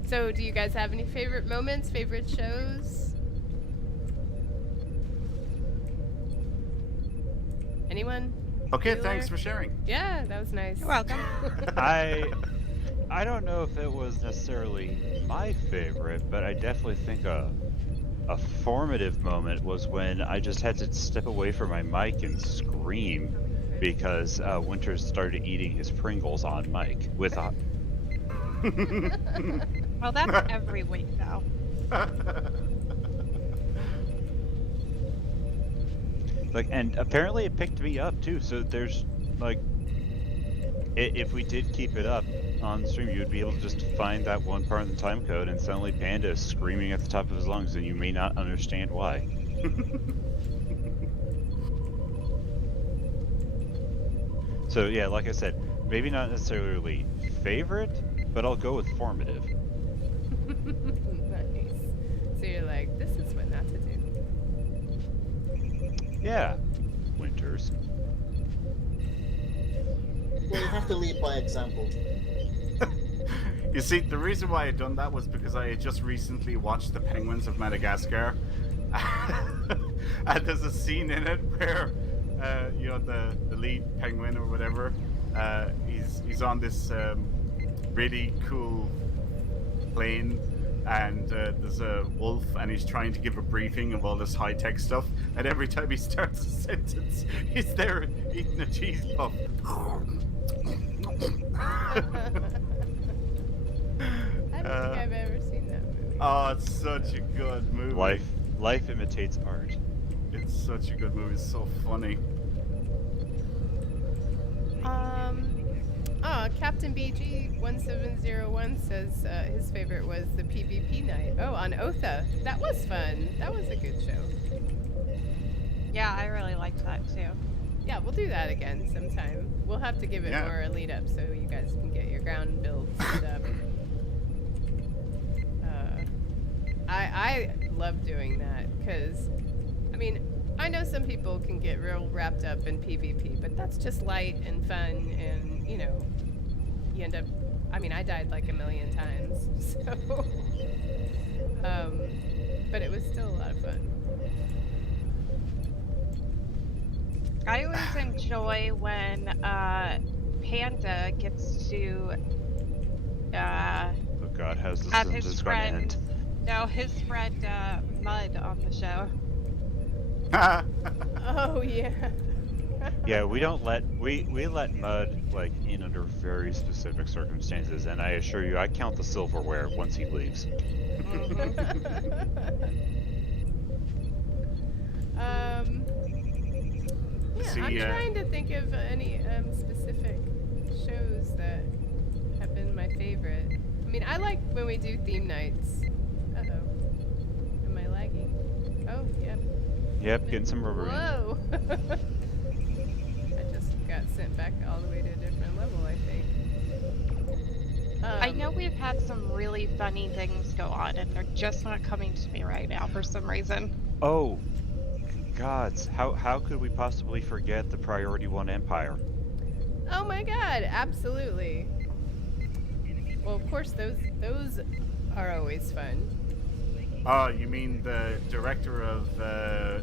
So, do you guys have any favorite moments, favorite shows? Anyone? Okay, Bueller? thanks for sharing. Yeah, that was nice. You're welcome. I don't know if it was necessarily my favorite, but I definitely think a formative moment was when I just had to step away from my mic and scream because Winters started eating his Pringles on mic with a. Well, that's every week though. Like, and apparently it picked me up too. So there's like, if we did keep it up on stream, you would be able to just find that one part in the time code, and suddenly Panda is screaming at the top of his lungs, and you may not understand why. So yeah, like I said, maybe not necessarily favorite, but I'll go with formative. Nice. So you're like, this is what not to do. Yeah, Winters. Well, you have to lead by example. You see, the reason why I done that was because I had just recently watched The Penguins of Madagascar, and there's a scene in it where, you know, the lead penguin or whatever, he's on this really cool plane, and there's a wolf, and he's trying to give a briefing of all this high-tech stuff, and every time he starts a sentence, he's there eating a cheese puff. I don't think I've ever seen that movie. Oh, it's such a good movie. Life imitates art. It's such a good movie. It's so funny. Captain BG1701 says his favorite was the PvP night. Oh, on Otha. That was fun. That was a good show. Yeah, I really liked that too. Yeah, we'll do that again sometime. We'll have to give it Yeah. more lead up so you guys can get your ground builds set up. I love doing that because, I mean, I know some people can get real wrapped up in PvP, but that's just light and fun, and you know, you end up. I mean, I died like a million times, so. But it was still a lot of fun. I always enjoy when Panda gets to Oh God, how's this have sentence his going to friend, end? no, his friend Mud on the show. Oh yeah. Yeah, we don't let we let Mud like in under very specific circumstances, and I assure you, I count the silverware once he leaves. Yeah, See, I'm trying to think of any specific shows that have been my favorite. I mean, I like when we do theme nights. Uh-oh. Am I lagging? Oh, yeah. Yep, getting some rubber. Whoa! I just got sent back all the way to a different level, I think. I know we've had some really funny things go on, and they're just not coming to me right now for some reason. Oh, gods! How could we possibly forget the Priority 1 Empire? Oh my god, absolutely. Well, of course, those are always fun. Oh, you mean the director of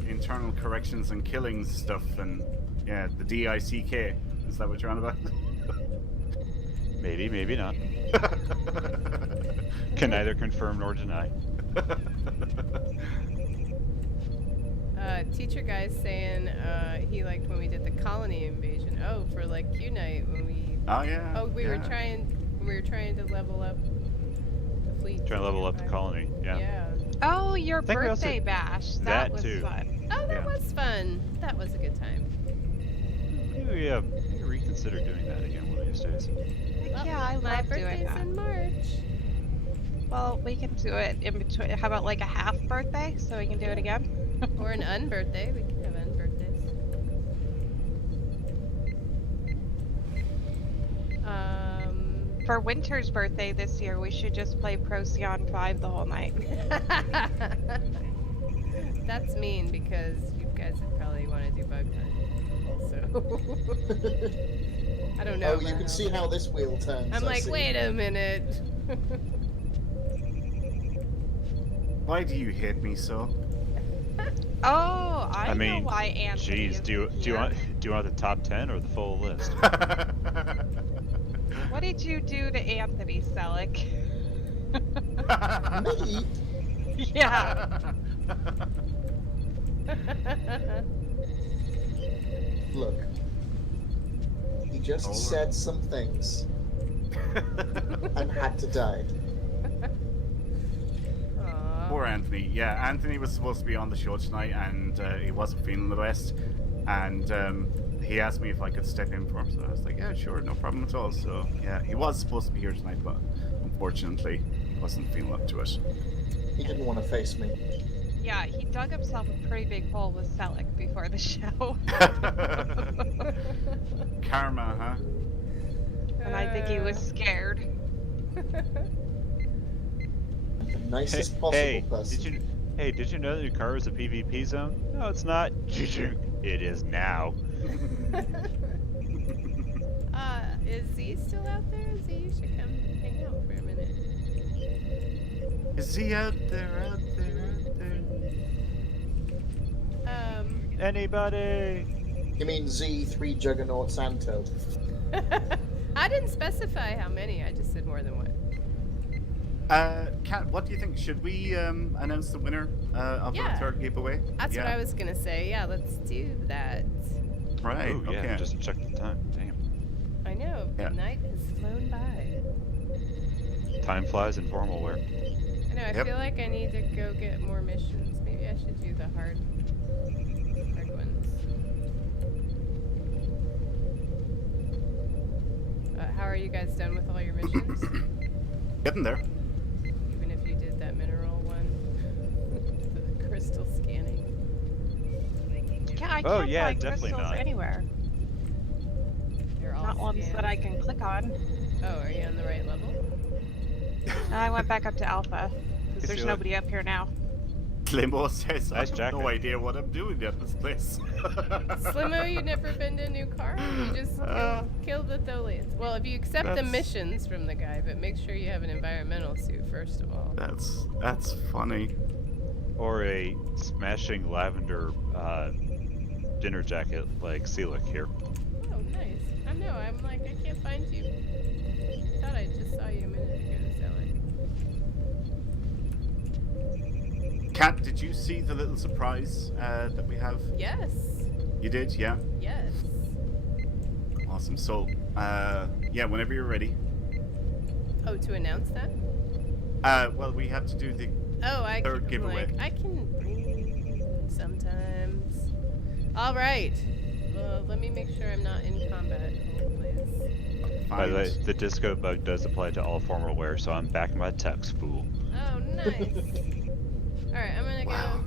internal corrections and killings stuff, and yeah, the DICK. Is that what you're on about? Maybe, maybe not. Can neither confirm nor deny. Teacher guy's saying he liked when we did the colony invasion. Oh, for like Q night when we. Oh yeah. Oh, we yeah. were trying to level up the fleet. Trying to level up the colony. Yeah. Yeah. Oh, your think we also- birthday bash. That that was too. fun. Oh, that Yeah. was fun. That was a good time. Maybe reconsider doing that again one of these days. Well, Yeah, I my love doing birthday's that. in March. Well, we can do it in between. How about like a half birthday so we can do it again? Or an unbirthday. We can have unbirthdays. For Winter's birthday this year, we should just play Procyon 5 the whole night. That's mean because you guys would probably want to do bug hunt also. I don't know. Oh, you can see how this wheel turns. I'm I like, see. wait a minute. Why do you hate me so? Oh, I know mean, why Anthony Jeez, is do you here. want the top 10 or the full list? What did you do to Anthony, Selleck? Me? Yeah. Look. He just Over. said some things and had to die. Aw. Poor Anthony. Yeah, Anthony was supposed to be on the show tonight, and he wasn't feeling the best. And he asked me if I could step in for him, so I was like, yeah, sure, no problem at all. So yeah, he was supposed to be here tonight, but unfortunately, he wasn't feeling up to it. He didn't want to face me. Yeah, he dug himself a pretty big hole with Selleck before the show. Karma, huh? And I think he was scared. The nicest possible person. Did you know that your car is a PvP zone? No, it's not. It is now. Is Z still out there? Z, you should come hang out for a minute. Is he out there, out there, out there? Anybody? You mean Z3 Juggernauts and Toad? I didn't specify how many. I just said more than one. Kat, what do you think? Should we announce the winner of Yeah. our third giveaway? That's what I was gonna say. Yeah, let's do that. Right. Oh, yeah, okay. just check the time. Damn. I know. Yeah. The night has flown by. Time flies in formal wear. I know. I Yep. feel like I need to go get more missions. Maybe I should do the hard ones. How are you guys done with all your missions? Getting there. Even if you did that mineral one, the crystal scanning. Yeah, I Oh, can't yeah, find definitely crystals not. anywhere. They're all Not ones scanned. that I can click on. Oh, are you on the right level? I went back up to Alpha Hey, because there's Sheila. nobody up here now. Limbo says, Nice I have jacket. no idea what I'm doing at this place. Slimo, you never been to a new car? You just kill the Tholians. Well, if you accept the That's- missions from the guy, but make sure you have an environmental suit first of all. That's funny. Or a smashing lavender dinner jacket like Selick here. Oh, nice. I know. I'm like, I can't find you. Thought I just saw you a minute ago, Sally. Kat, did you see the little surprise that we have? Yes. You did, yeah? Yes. Awesome. So, yeah, whenever you're ready. Oh, to announce that? Well, we have to do the Oh, I third can, giveaway. like, I can breathe sometimes. All right. Well, let me make sure I'm not in combat. Hold, please. By the way, find- the disco bug does apply to all formal wear, so I'm back in my tux, fool. Oh, nice. All right, I'm gonna Wow. go.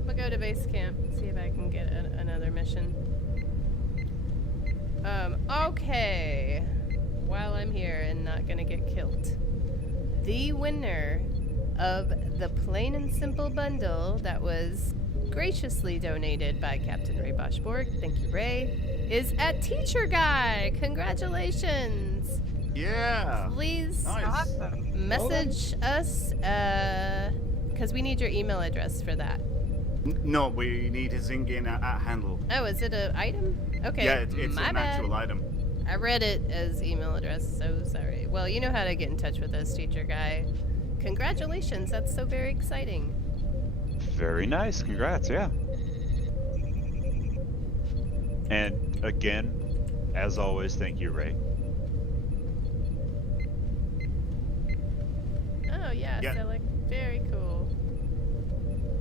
I'm gonna go to base camp. See if I can get another mission. Okay. While I'm here and not gonna get killed, the winner of the plain and simple bundle that was graciously donated by Captain Ray Boschborg, thank you, Ray, is at Teacher Guy. Congratulations. Yeah. Please Nice. Awesome. message us, because we need your email address for that. No, we need his in-game handle. Oh, is it an item? Okay. Yeah, it's my an bad. actual item. I read it as email address, so sorry. Well, you know how to get in touch with us, teacher guy. Congratulations, that's so very exciting. Very nice. Congrats. Yeah. And again, as always, thank you, Ray. Oh, yeah, Yeah. so like, very cool.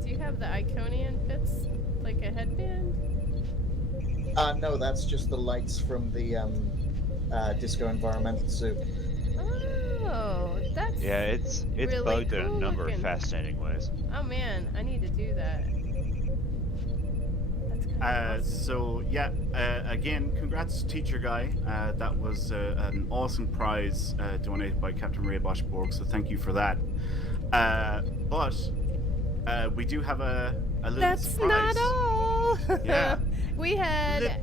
Do you have the Iconian bits, like a headband? No, that's just the lights from the disco environmental suit. Oh, that's Yeah, it's really bugged in a cool number looking. of fascinating ways. Oh man, I need to do that. That's kind of awesome. So yeah, again, congrats, teacher guy. That was an awesome prize donated by Captain Ray Bosch-Borg. So thank you for that. But we do have a little That's surprise. not all. Yeah. We had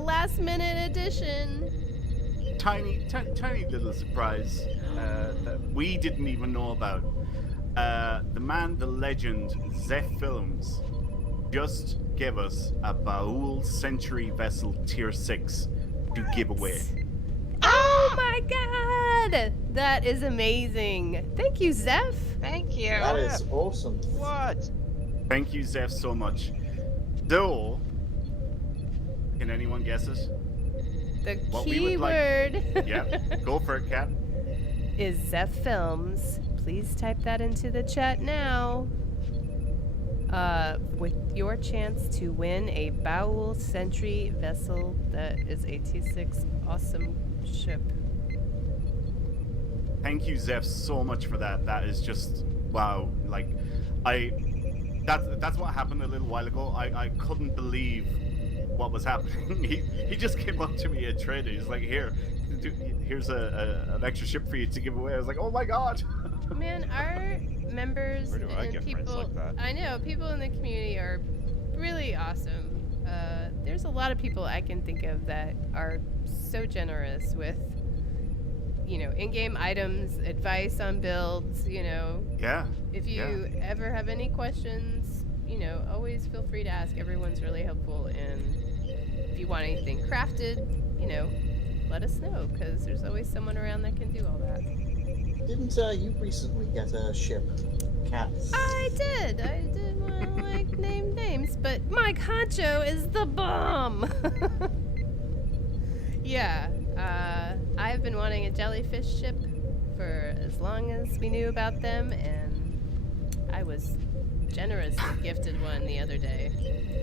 last minute addition. Tiny little surprise that we didn't even know about. The man, the legend, Zeph Films, just gave us a Baul Century Vessel Tier 6 to give away. Oh my god! That is amazing. Thank you, Zeph. Thank you. That is awesome. What? Thank you, Zeph, so much. So, can anyone guess it? The What we would like- keyword Yeah, go for it, Kat. is Zeph Films. Please type that into the chat now. With your chance to win a Baul Sentry vessel that is a T6 awesome ship. Thank you, Zeph, so much for that. That is just wow. Like, that's what happened a little while ago. I couldn't believe what was happening. He just came up to me at trade. He's like, here's an extra ship for you to give away. I was like, oh my god. Man, our members Where do I and get friends people, like that? I know, people in the community are really awesome. There's a lot of people I can think of that are so generous with, in-game items, advice on builds, Yeah. If you ever have any questions, always feel free to ask. Everyone's really helpful, and if you want anything crafted, let us know, because there's always someone around that can do all that. Didn't you recently get a ship, Cat? I did want to name names, but Mike Honcho is the bomb. Yeah, I have been wanting a jellyfish ship for as long as we knew about them, and I was generously gifted one the other day.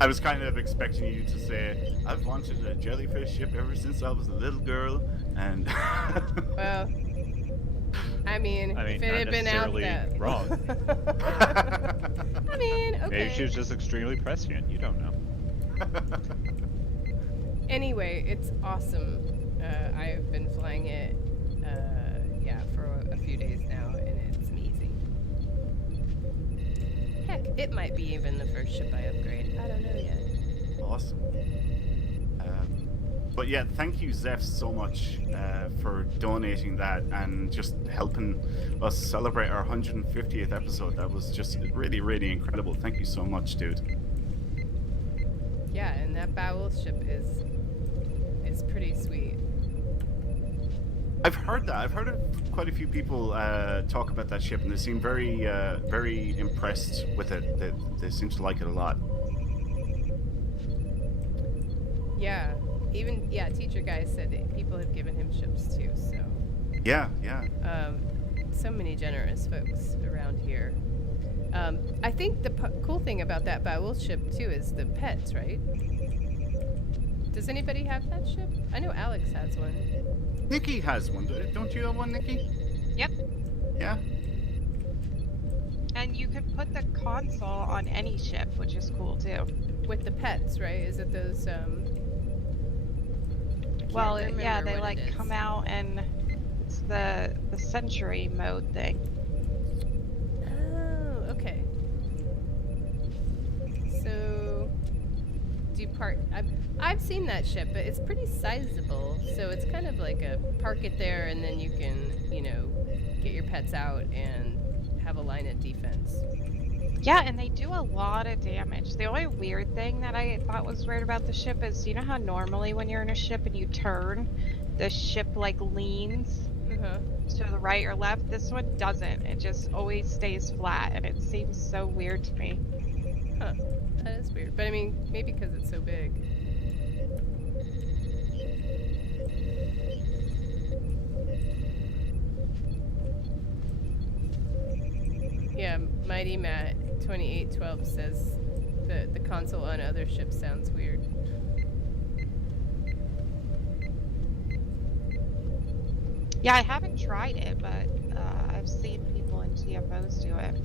I was kind of expecting you to say, I've wanted a jellyfish ship ever since I was a little girl, and Well, I mean, if it not had been out necessarily that wrong. I mean, okay. Maybe she was just extremely prescient. You don't know. Anyway, it's awesome. I've been flying it, for a few days now, and it's amazing. Heck, it might be even the first ship I upgrade. I don't know yet. Awesome. But yeah, thank you, Zeph, so much for donating that and just helping us celebrate our 150th episode. That was just really, really incredible. Thank you so much, dude. Yeah, and that Baul ship is pretty sweet. I've heard that. I've heard of quite a few people talk about that ship, and they seem very, very impressed with it. They seem to like it a lot. Yeah, teacher guy said that people have given him ships too, so. Yeah. So many generous folks around here. I think the cool thing about that Baul ship too is the pets, right? Does anybody have that ship? I know Alex has one. Nikki has one. Don't you have one, Nikki? Yep. Yeah. And you could put the console on any ship, which is cool too. With the pets, right? Is it those, Well, remember yeah, they what it is. come out and it's the century mode thing. Oh, okay. So, I've seen that ship, but it's pretty sizable. So it's kind of like a park it there, and then you can, get your pets out and have a line of defense. Yeah, and they do a lot of damage. The only weird thing that I thought was weird about the ship is, you know how normally when you're in a ship and you turn the ship like leans Uh-huh. to the right or left. This one doesn't. It just always stays flat, and it seems so weird to me. Huh. That is weird. But I mean, maybe because it's so big. Yeah, Mighty Matt 2812 says the console on other ships sounds weird. Yeah, I haven't tried it, but I've seen people in TFOs do it.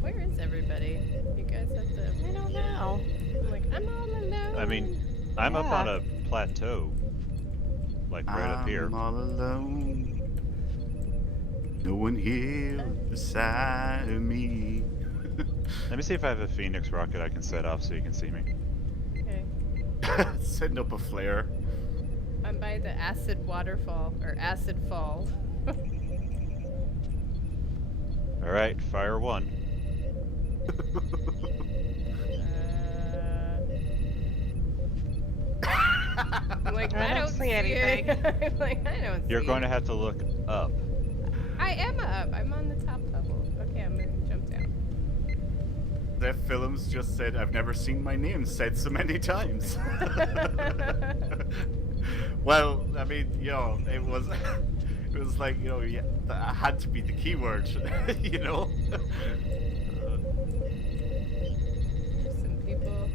Where is everybody? You guys have to. I don't know. I'm like, I'm all alone. I mean, I'm up Yeah. on a plateau, like right up here. I'm all alone. No one here beside me. Let me see if I have a Phoenix rocket I can set off so you can see me. Okay. Setting up a flare. I'm by the acid waterfall or acid fall. All right, fire one. I'm like, I don't see anything. I'm like, I don't see You're going to it. have to look up. I am up. I'm on the top level. Okay, I'm gonna jump down. Def Films just said, I've never seen my name said so many times. Well, I mean, you know, it was like, you know, yeah, that had to be the keyword, you know? There's some people.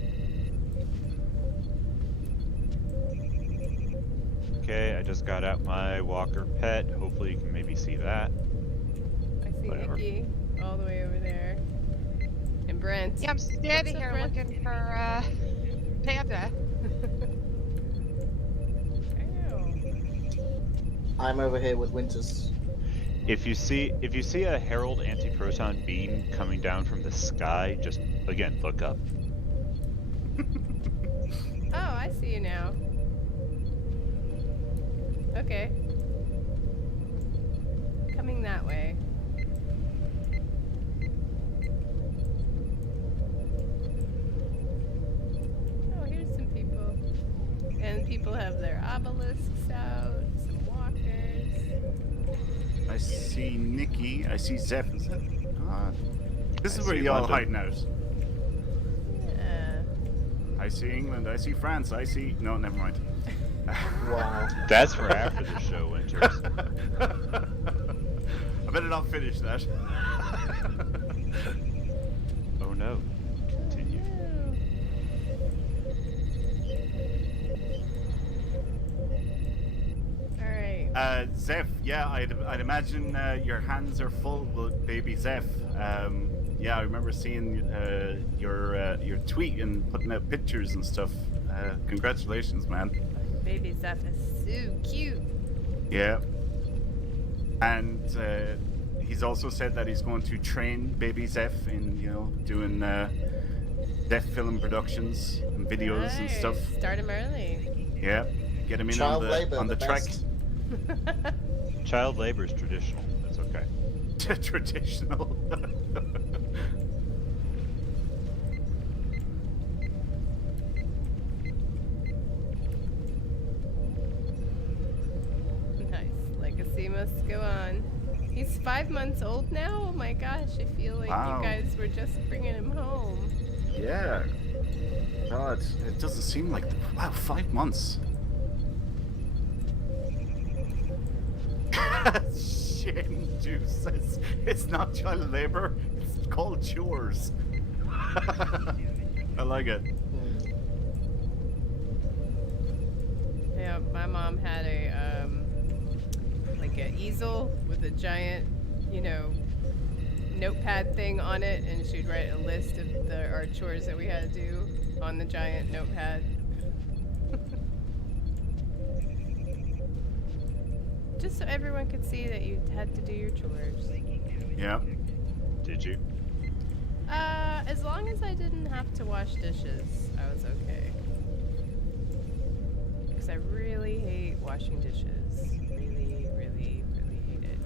Okay, I just got out my walker pet. Hopefully you can maybe see that. I see Whatever. Nikki all the way over there. And Brent. Yeah, I'm standing What's up, here Brent? looking for Panda. I'm over here with Winters. If you see a Herald anti-proton beam coming down from the sky, just again look up. Oh, I see you now. Okay. Coming that way. Oh, here's some people. And people have their obelisks out, some walkers. I see Nikki, I see Zeph. Is that? This I is where see y'all London. hiding out. Yeah. I see England, I see France, I see... No, never mind. Wow. That's for after the show, Winters. I better not finish that. Oh no. Continue. Alright. Zeph, yeah, I'd imagine your hands are full with baby Zeph. Yeah, I remember seeing your tweet and putting out pictures and stuff. Congratulations, man. Baby Zeph is so cute. Yeah. And he's also said that he's going to train baby Zeph in, you know, doing Zeph film productions and videos and stuff. Nice. Start him early. Yeah. Get him in Child on labor, the the track. best. Child labor is traditional. That's okay. Traditional. Nice. Legacy must go on. He's 5 months old now? Oh my gosh, I feel like Wow. you guys were just bringing him home. Yeah. God, it doesn't seem like... Wow, 5 months. Shane Juice says it's not child labor, it's called chores. I like it. Yeah, my mom had a like an easel with a giant, you know, notepad thing on it, and she'd write a list of our chores that we had to do on the giant notepad. Just so everyone could see that you had to do your chores. Yeah. Did you? As long as I didn't have to wash dishes, I was okay. Because I really hate washing dishes. Really, really, really hate it.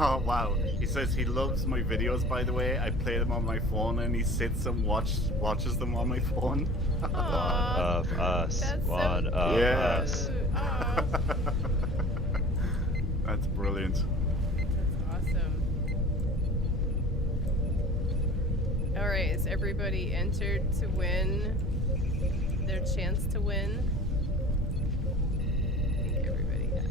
Oh wow! He says he loves my videos. By the way, I play them on my phone, and he sits and watches them on my phone. One Aw, of us. that's so One of cute. us. Aw, That's brilliant. that's awesome. All right, is everybody entered to win their chance to win? I think everybody has.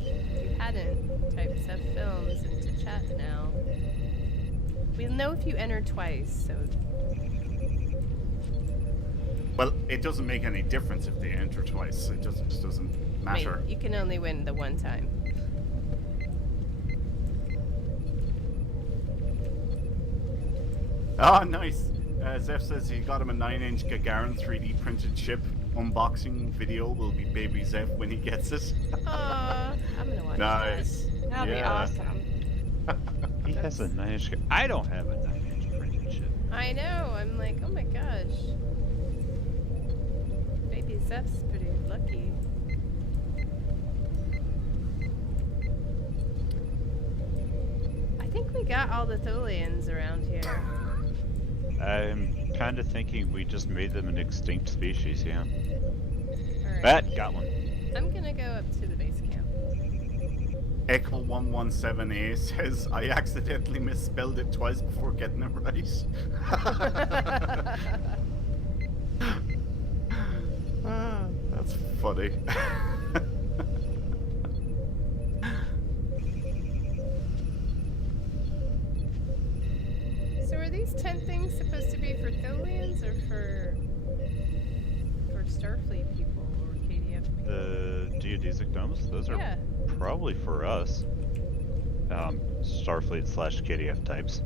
If you hadn't, type Seth Films into chat now. We'll know if you enter twice, so Well, it doesn't make any difference if they enter twice. It just doesn't I mean, matter. you can only win the one time. Oh, nice. Zeph says he got him a 9-inch Gagarin 3D printed chip. Unboxing video will be baby Zeph when he gets it. Aw, I'm gonna watch Nice. That'll be Yeah. awesome. He has a 9-inch. I don't have a 9-inch printed chip. that. I know. I'm like, oh my gosh. Baby Zeph's pretty lucky. I think we got all the Tholians around here. I'm kind of thinking we just made them an extinct species, yeah. Alright. That got one. I'm gonna go up to the base camp. Echo 117A says I accidentally misspelled it twice before getting it right. That's funny. So are these 10 things supposed to be for Tholians or for Starfleet people or KDF people? The geodesic domes, those are Yeah. probably for us. Starfleet / KDF types.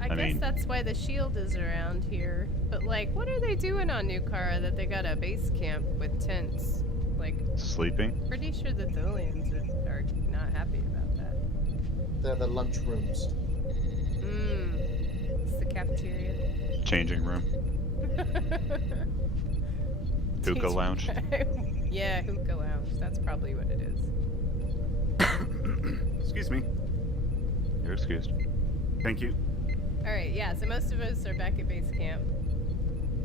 I I guess mean- that's why the shield is around here. But like, what are they doing on Nukara that they got a base camp with tents? Like, Sleeping. pretty sure the Tholians are not happy about that. They're the lunch rooms. It's the cafeteria. Changing room. Hookah lounge. Yeah, hookah lounge. That's probably what it is. Excuse me. You're excused. Thank you. All right, yeah. So most of us are back at base camp.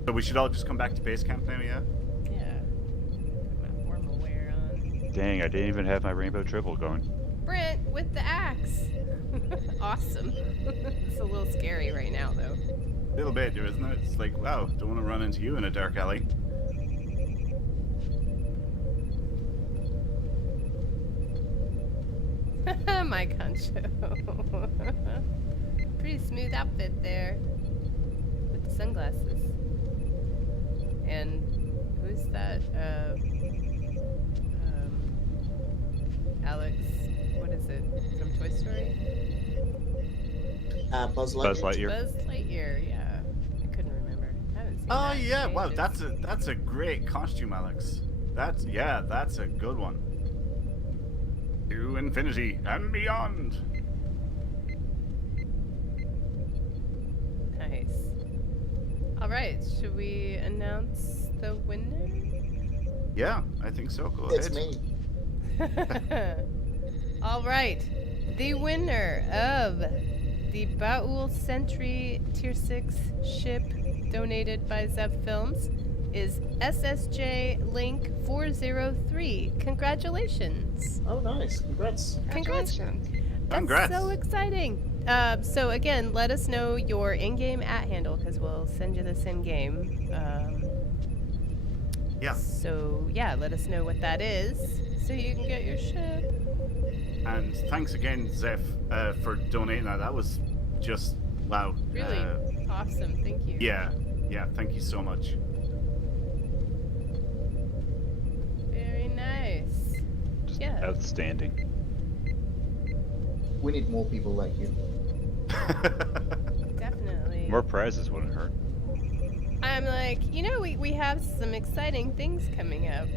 So we should all just come back to base camp now, yeah? Yeah. Put my formal wear on. Dang, I didn't even have my rainbow triple going. Brent with the axe. Awesome. It's a little scary right now, though. A little bit, isn't it? It's like, wow, don't want to run into you in a dark alley. My concho. Pretty smooth outfit there. With the sunglasses. And who's that? Alex, what is it? From Toy Story? Buzz Lightyear. Buzz Lightyear. Buzz Lightyear, yeah. I couldn't remember. I haven't seen Oh that in yeah, wow, ages. that's a great costume, Alex. That's a good one. To infinity and beyond. Nice. Alright, should we announce the winner? Yeah, I think so. Go It's ahead. me. All right, the winner of the Baul Sentry Tier 6 ship donated by Zev Films is SSJ Link 403. Congratulations! Oh, nice. Congrats. Congratulations. That's Congrats. so exciting. So again, let us know your in-game @handle because we'll send you this in-game. Yeah. So yeah, let us know what that is so you can get your ship. And thanks again, Zeph, for donating that. That was just wow. Really awesome. Thank you. Yeah, thank you so much. Very nice. Just Yeah. outstanding. We need more people like you. Definitely. More prizes wouldn't hurt. I'm like, we have some exciting things coming up.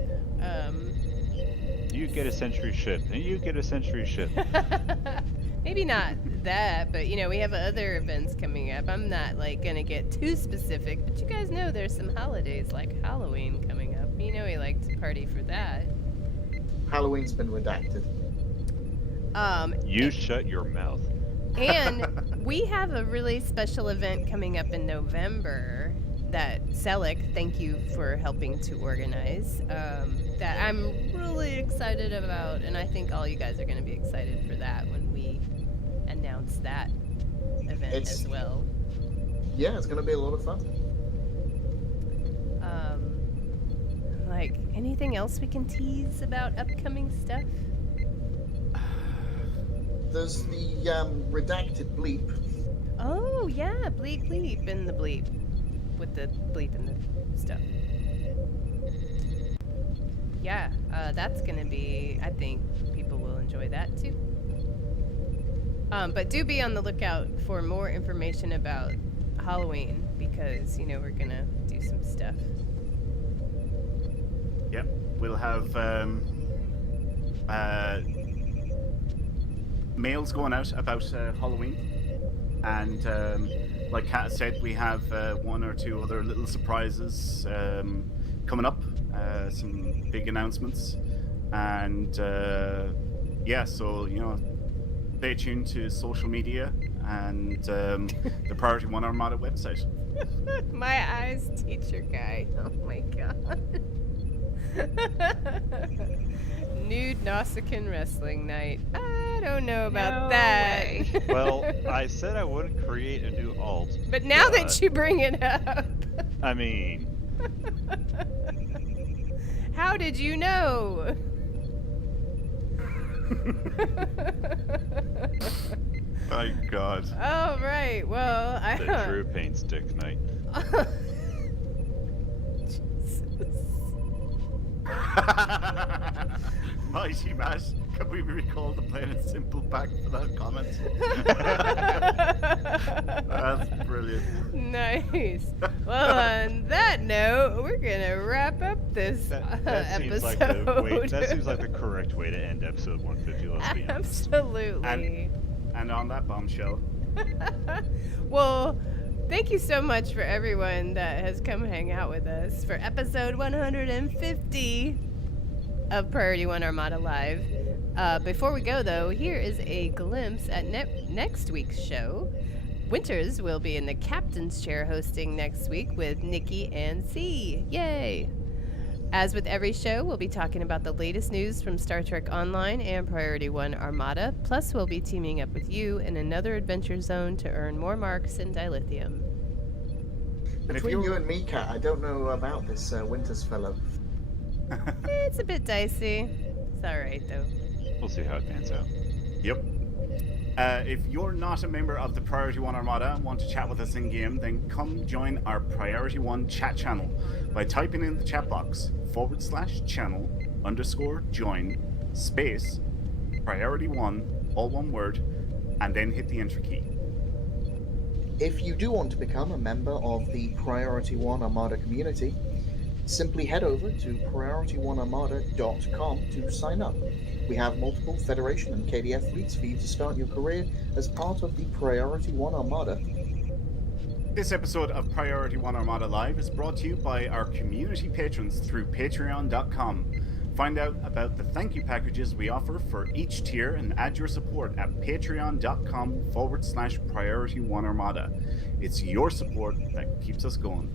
You get a century ship, and you get a century ship. Maybe not that, but we have other events coming up. I'm not gonna get too specific, but you guys know there's some holidays like Halloween coming up. We like to party for that. Halloween's been redacted. You shut your mouth. And we have a really special event coming up in November that Selleck, thank you for helping to organize, that I'm really excited about, and I think all you guys are going to be excited for that when we announce that event as well. Yeah, it's going to be a lot of fun. Like, anything else we can tease about upcoming stuff? There's the redacted bleep. Oh, yeah, bleep, bleep, and the bleep. With the bleep and the stuff. Yeah, that's gonna be, I think people will enjoy that too. But do be on the lookout for more information about Halloween, because, you know, we're gonna do some stuff. Yep, we'll have mails going out about Halloween, and like Kat said, we have one or two other little surprises coming up, some big announcements, and yeah, so, you know, stay tuned to social media and the Priority One Armada website. My eyes, teacher guy. Oh my god. Nude Nausicaan wrestling night. I don't know about that. Well, I said I wouldn't create a new alt. But now that you bring it up. I mean. How did you know? My God. Oh, right. Well, The Drew Paint Stick night. Mighty Matt, can we recall the plain and simple back for that comment? That's brilliant. Nice. Well, on that note, we're gonna wrap up this episode. That seems like the correct way to end episode 150. Let's be honest. Absolutely. And on that bombshell. Well, thank you so much for everyone that has come hang out with us for episode 150 of Priority One Armada Live. Before we go, though, here is a glimpse at next week's show. Winters will be in the captain's chair hosting next week with Nikki and C. Yay! As with every show, we'll be talking about the latest news from Star Trek Online and Priority One Armada. Plus, we'll be teaming up with you in another adventure zone to earn more marks in dilithium. Between you and me, Kat, I don't know about this Winters fellow. It's a bit dicey. It's alright, though. We'll see how it pans out. Yep. If you're not a member of the Priority One Armada and want to chat with us in game, then come join our Priority One chat channel by typing in the chat box /channel_join space Priority One, all one word, and then hit the enter key. If you do want to become a member of the Priority One Armada community, simply head over to PriorityOneArmada.com to sign up. We have multiple Federation and KDF fleets for you to start your career as part of the Priority One Armada. This episode of Priority One Armada Live is brought to you by our community patrons through Patreon.com. Find out about the thank you packages we offer for each tier and add your support at Patreon.com/Priority One Armada. It's your support that keeps us going.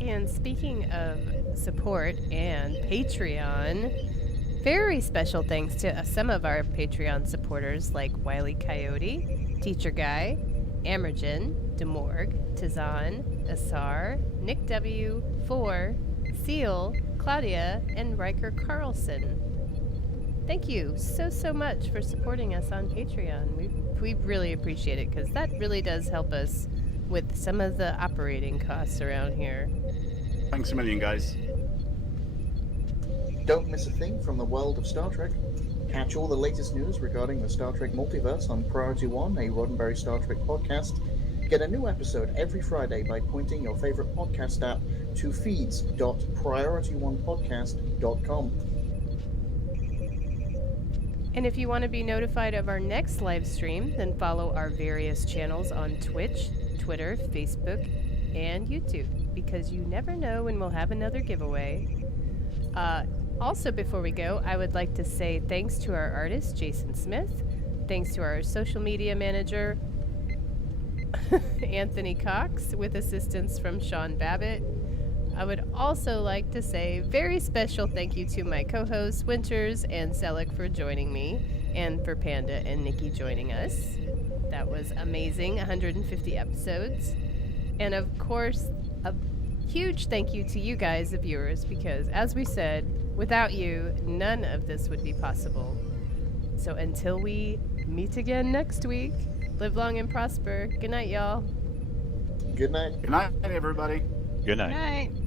And speaking of support and Patreon, very special thanks to some of our Patreon supporters like Wily Coyote, Teacher Guy, Amergen, Demorg, Tizan, Asar, Nick W, 4, Seal, Claudia, and Riker Carlson. Thank you so much for supporting us on Patreon. We really appreciate it, because that really does help us with some of the operating costs around here. Thanks a million, guys. Don't miss a thing from the world of Star Trek. Catch all the latest news regarding the Star Trek Multiverse on Priority One, a Roddenberry Star Trek podcast. Get a new episode every Friday by pointing your favorite podcast app to feeds.PriorityOnePodcast.com. And if you want to be notified of our next live stream, then follow our various channels on Twitch, Twitter, Facebook, and YouTube, because you never know when we'll have another giveaway. Also, before we go, I would like to say thanks to our artist, Jason Smith. Thanks to our social media manager, Anthony Cox, with assistance from Sean Babbitt. I would also like to say very special thank you to my co-hosts, Winters and Selleck, for joining me, and for Panda and Nikki joining us. That was amazing, 150 episodes. And of course, a huge thank you to you guys, the viewers, because as we said, without you, none of this would be possible. So until we meet again next week, live long and prosper. Good night, y'all. Good night. Good night, everybody. Good night. Good night.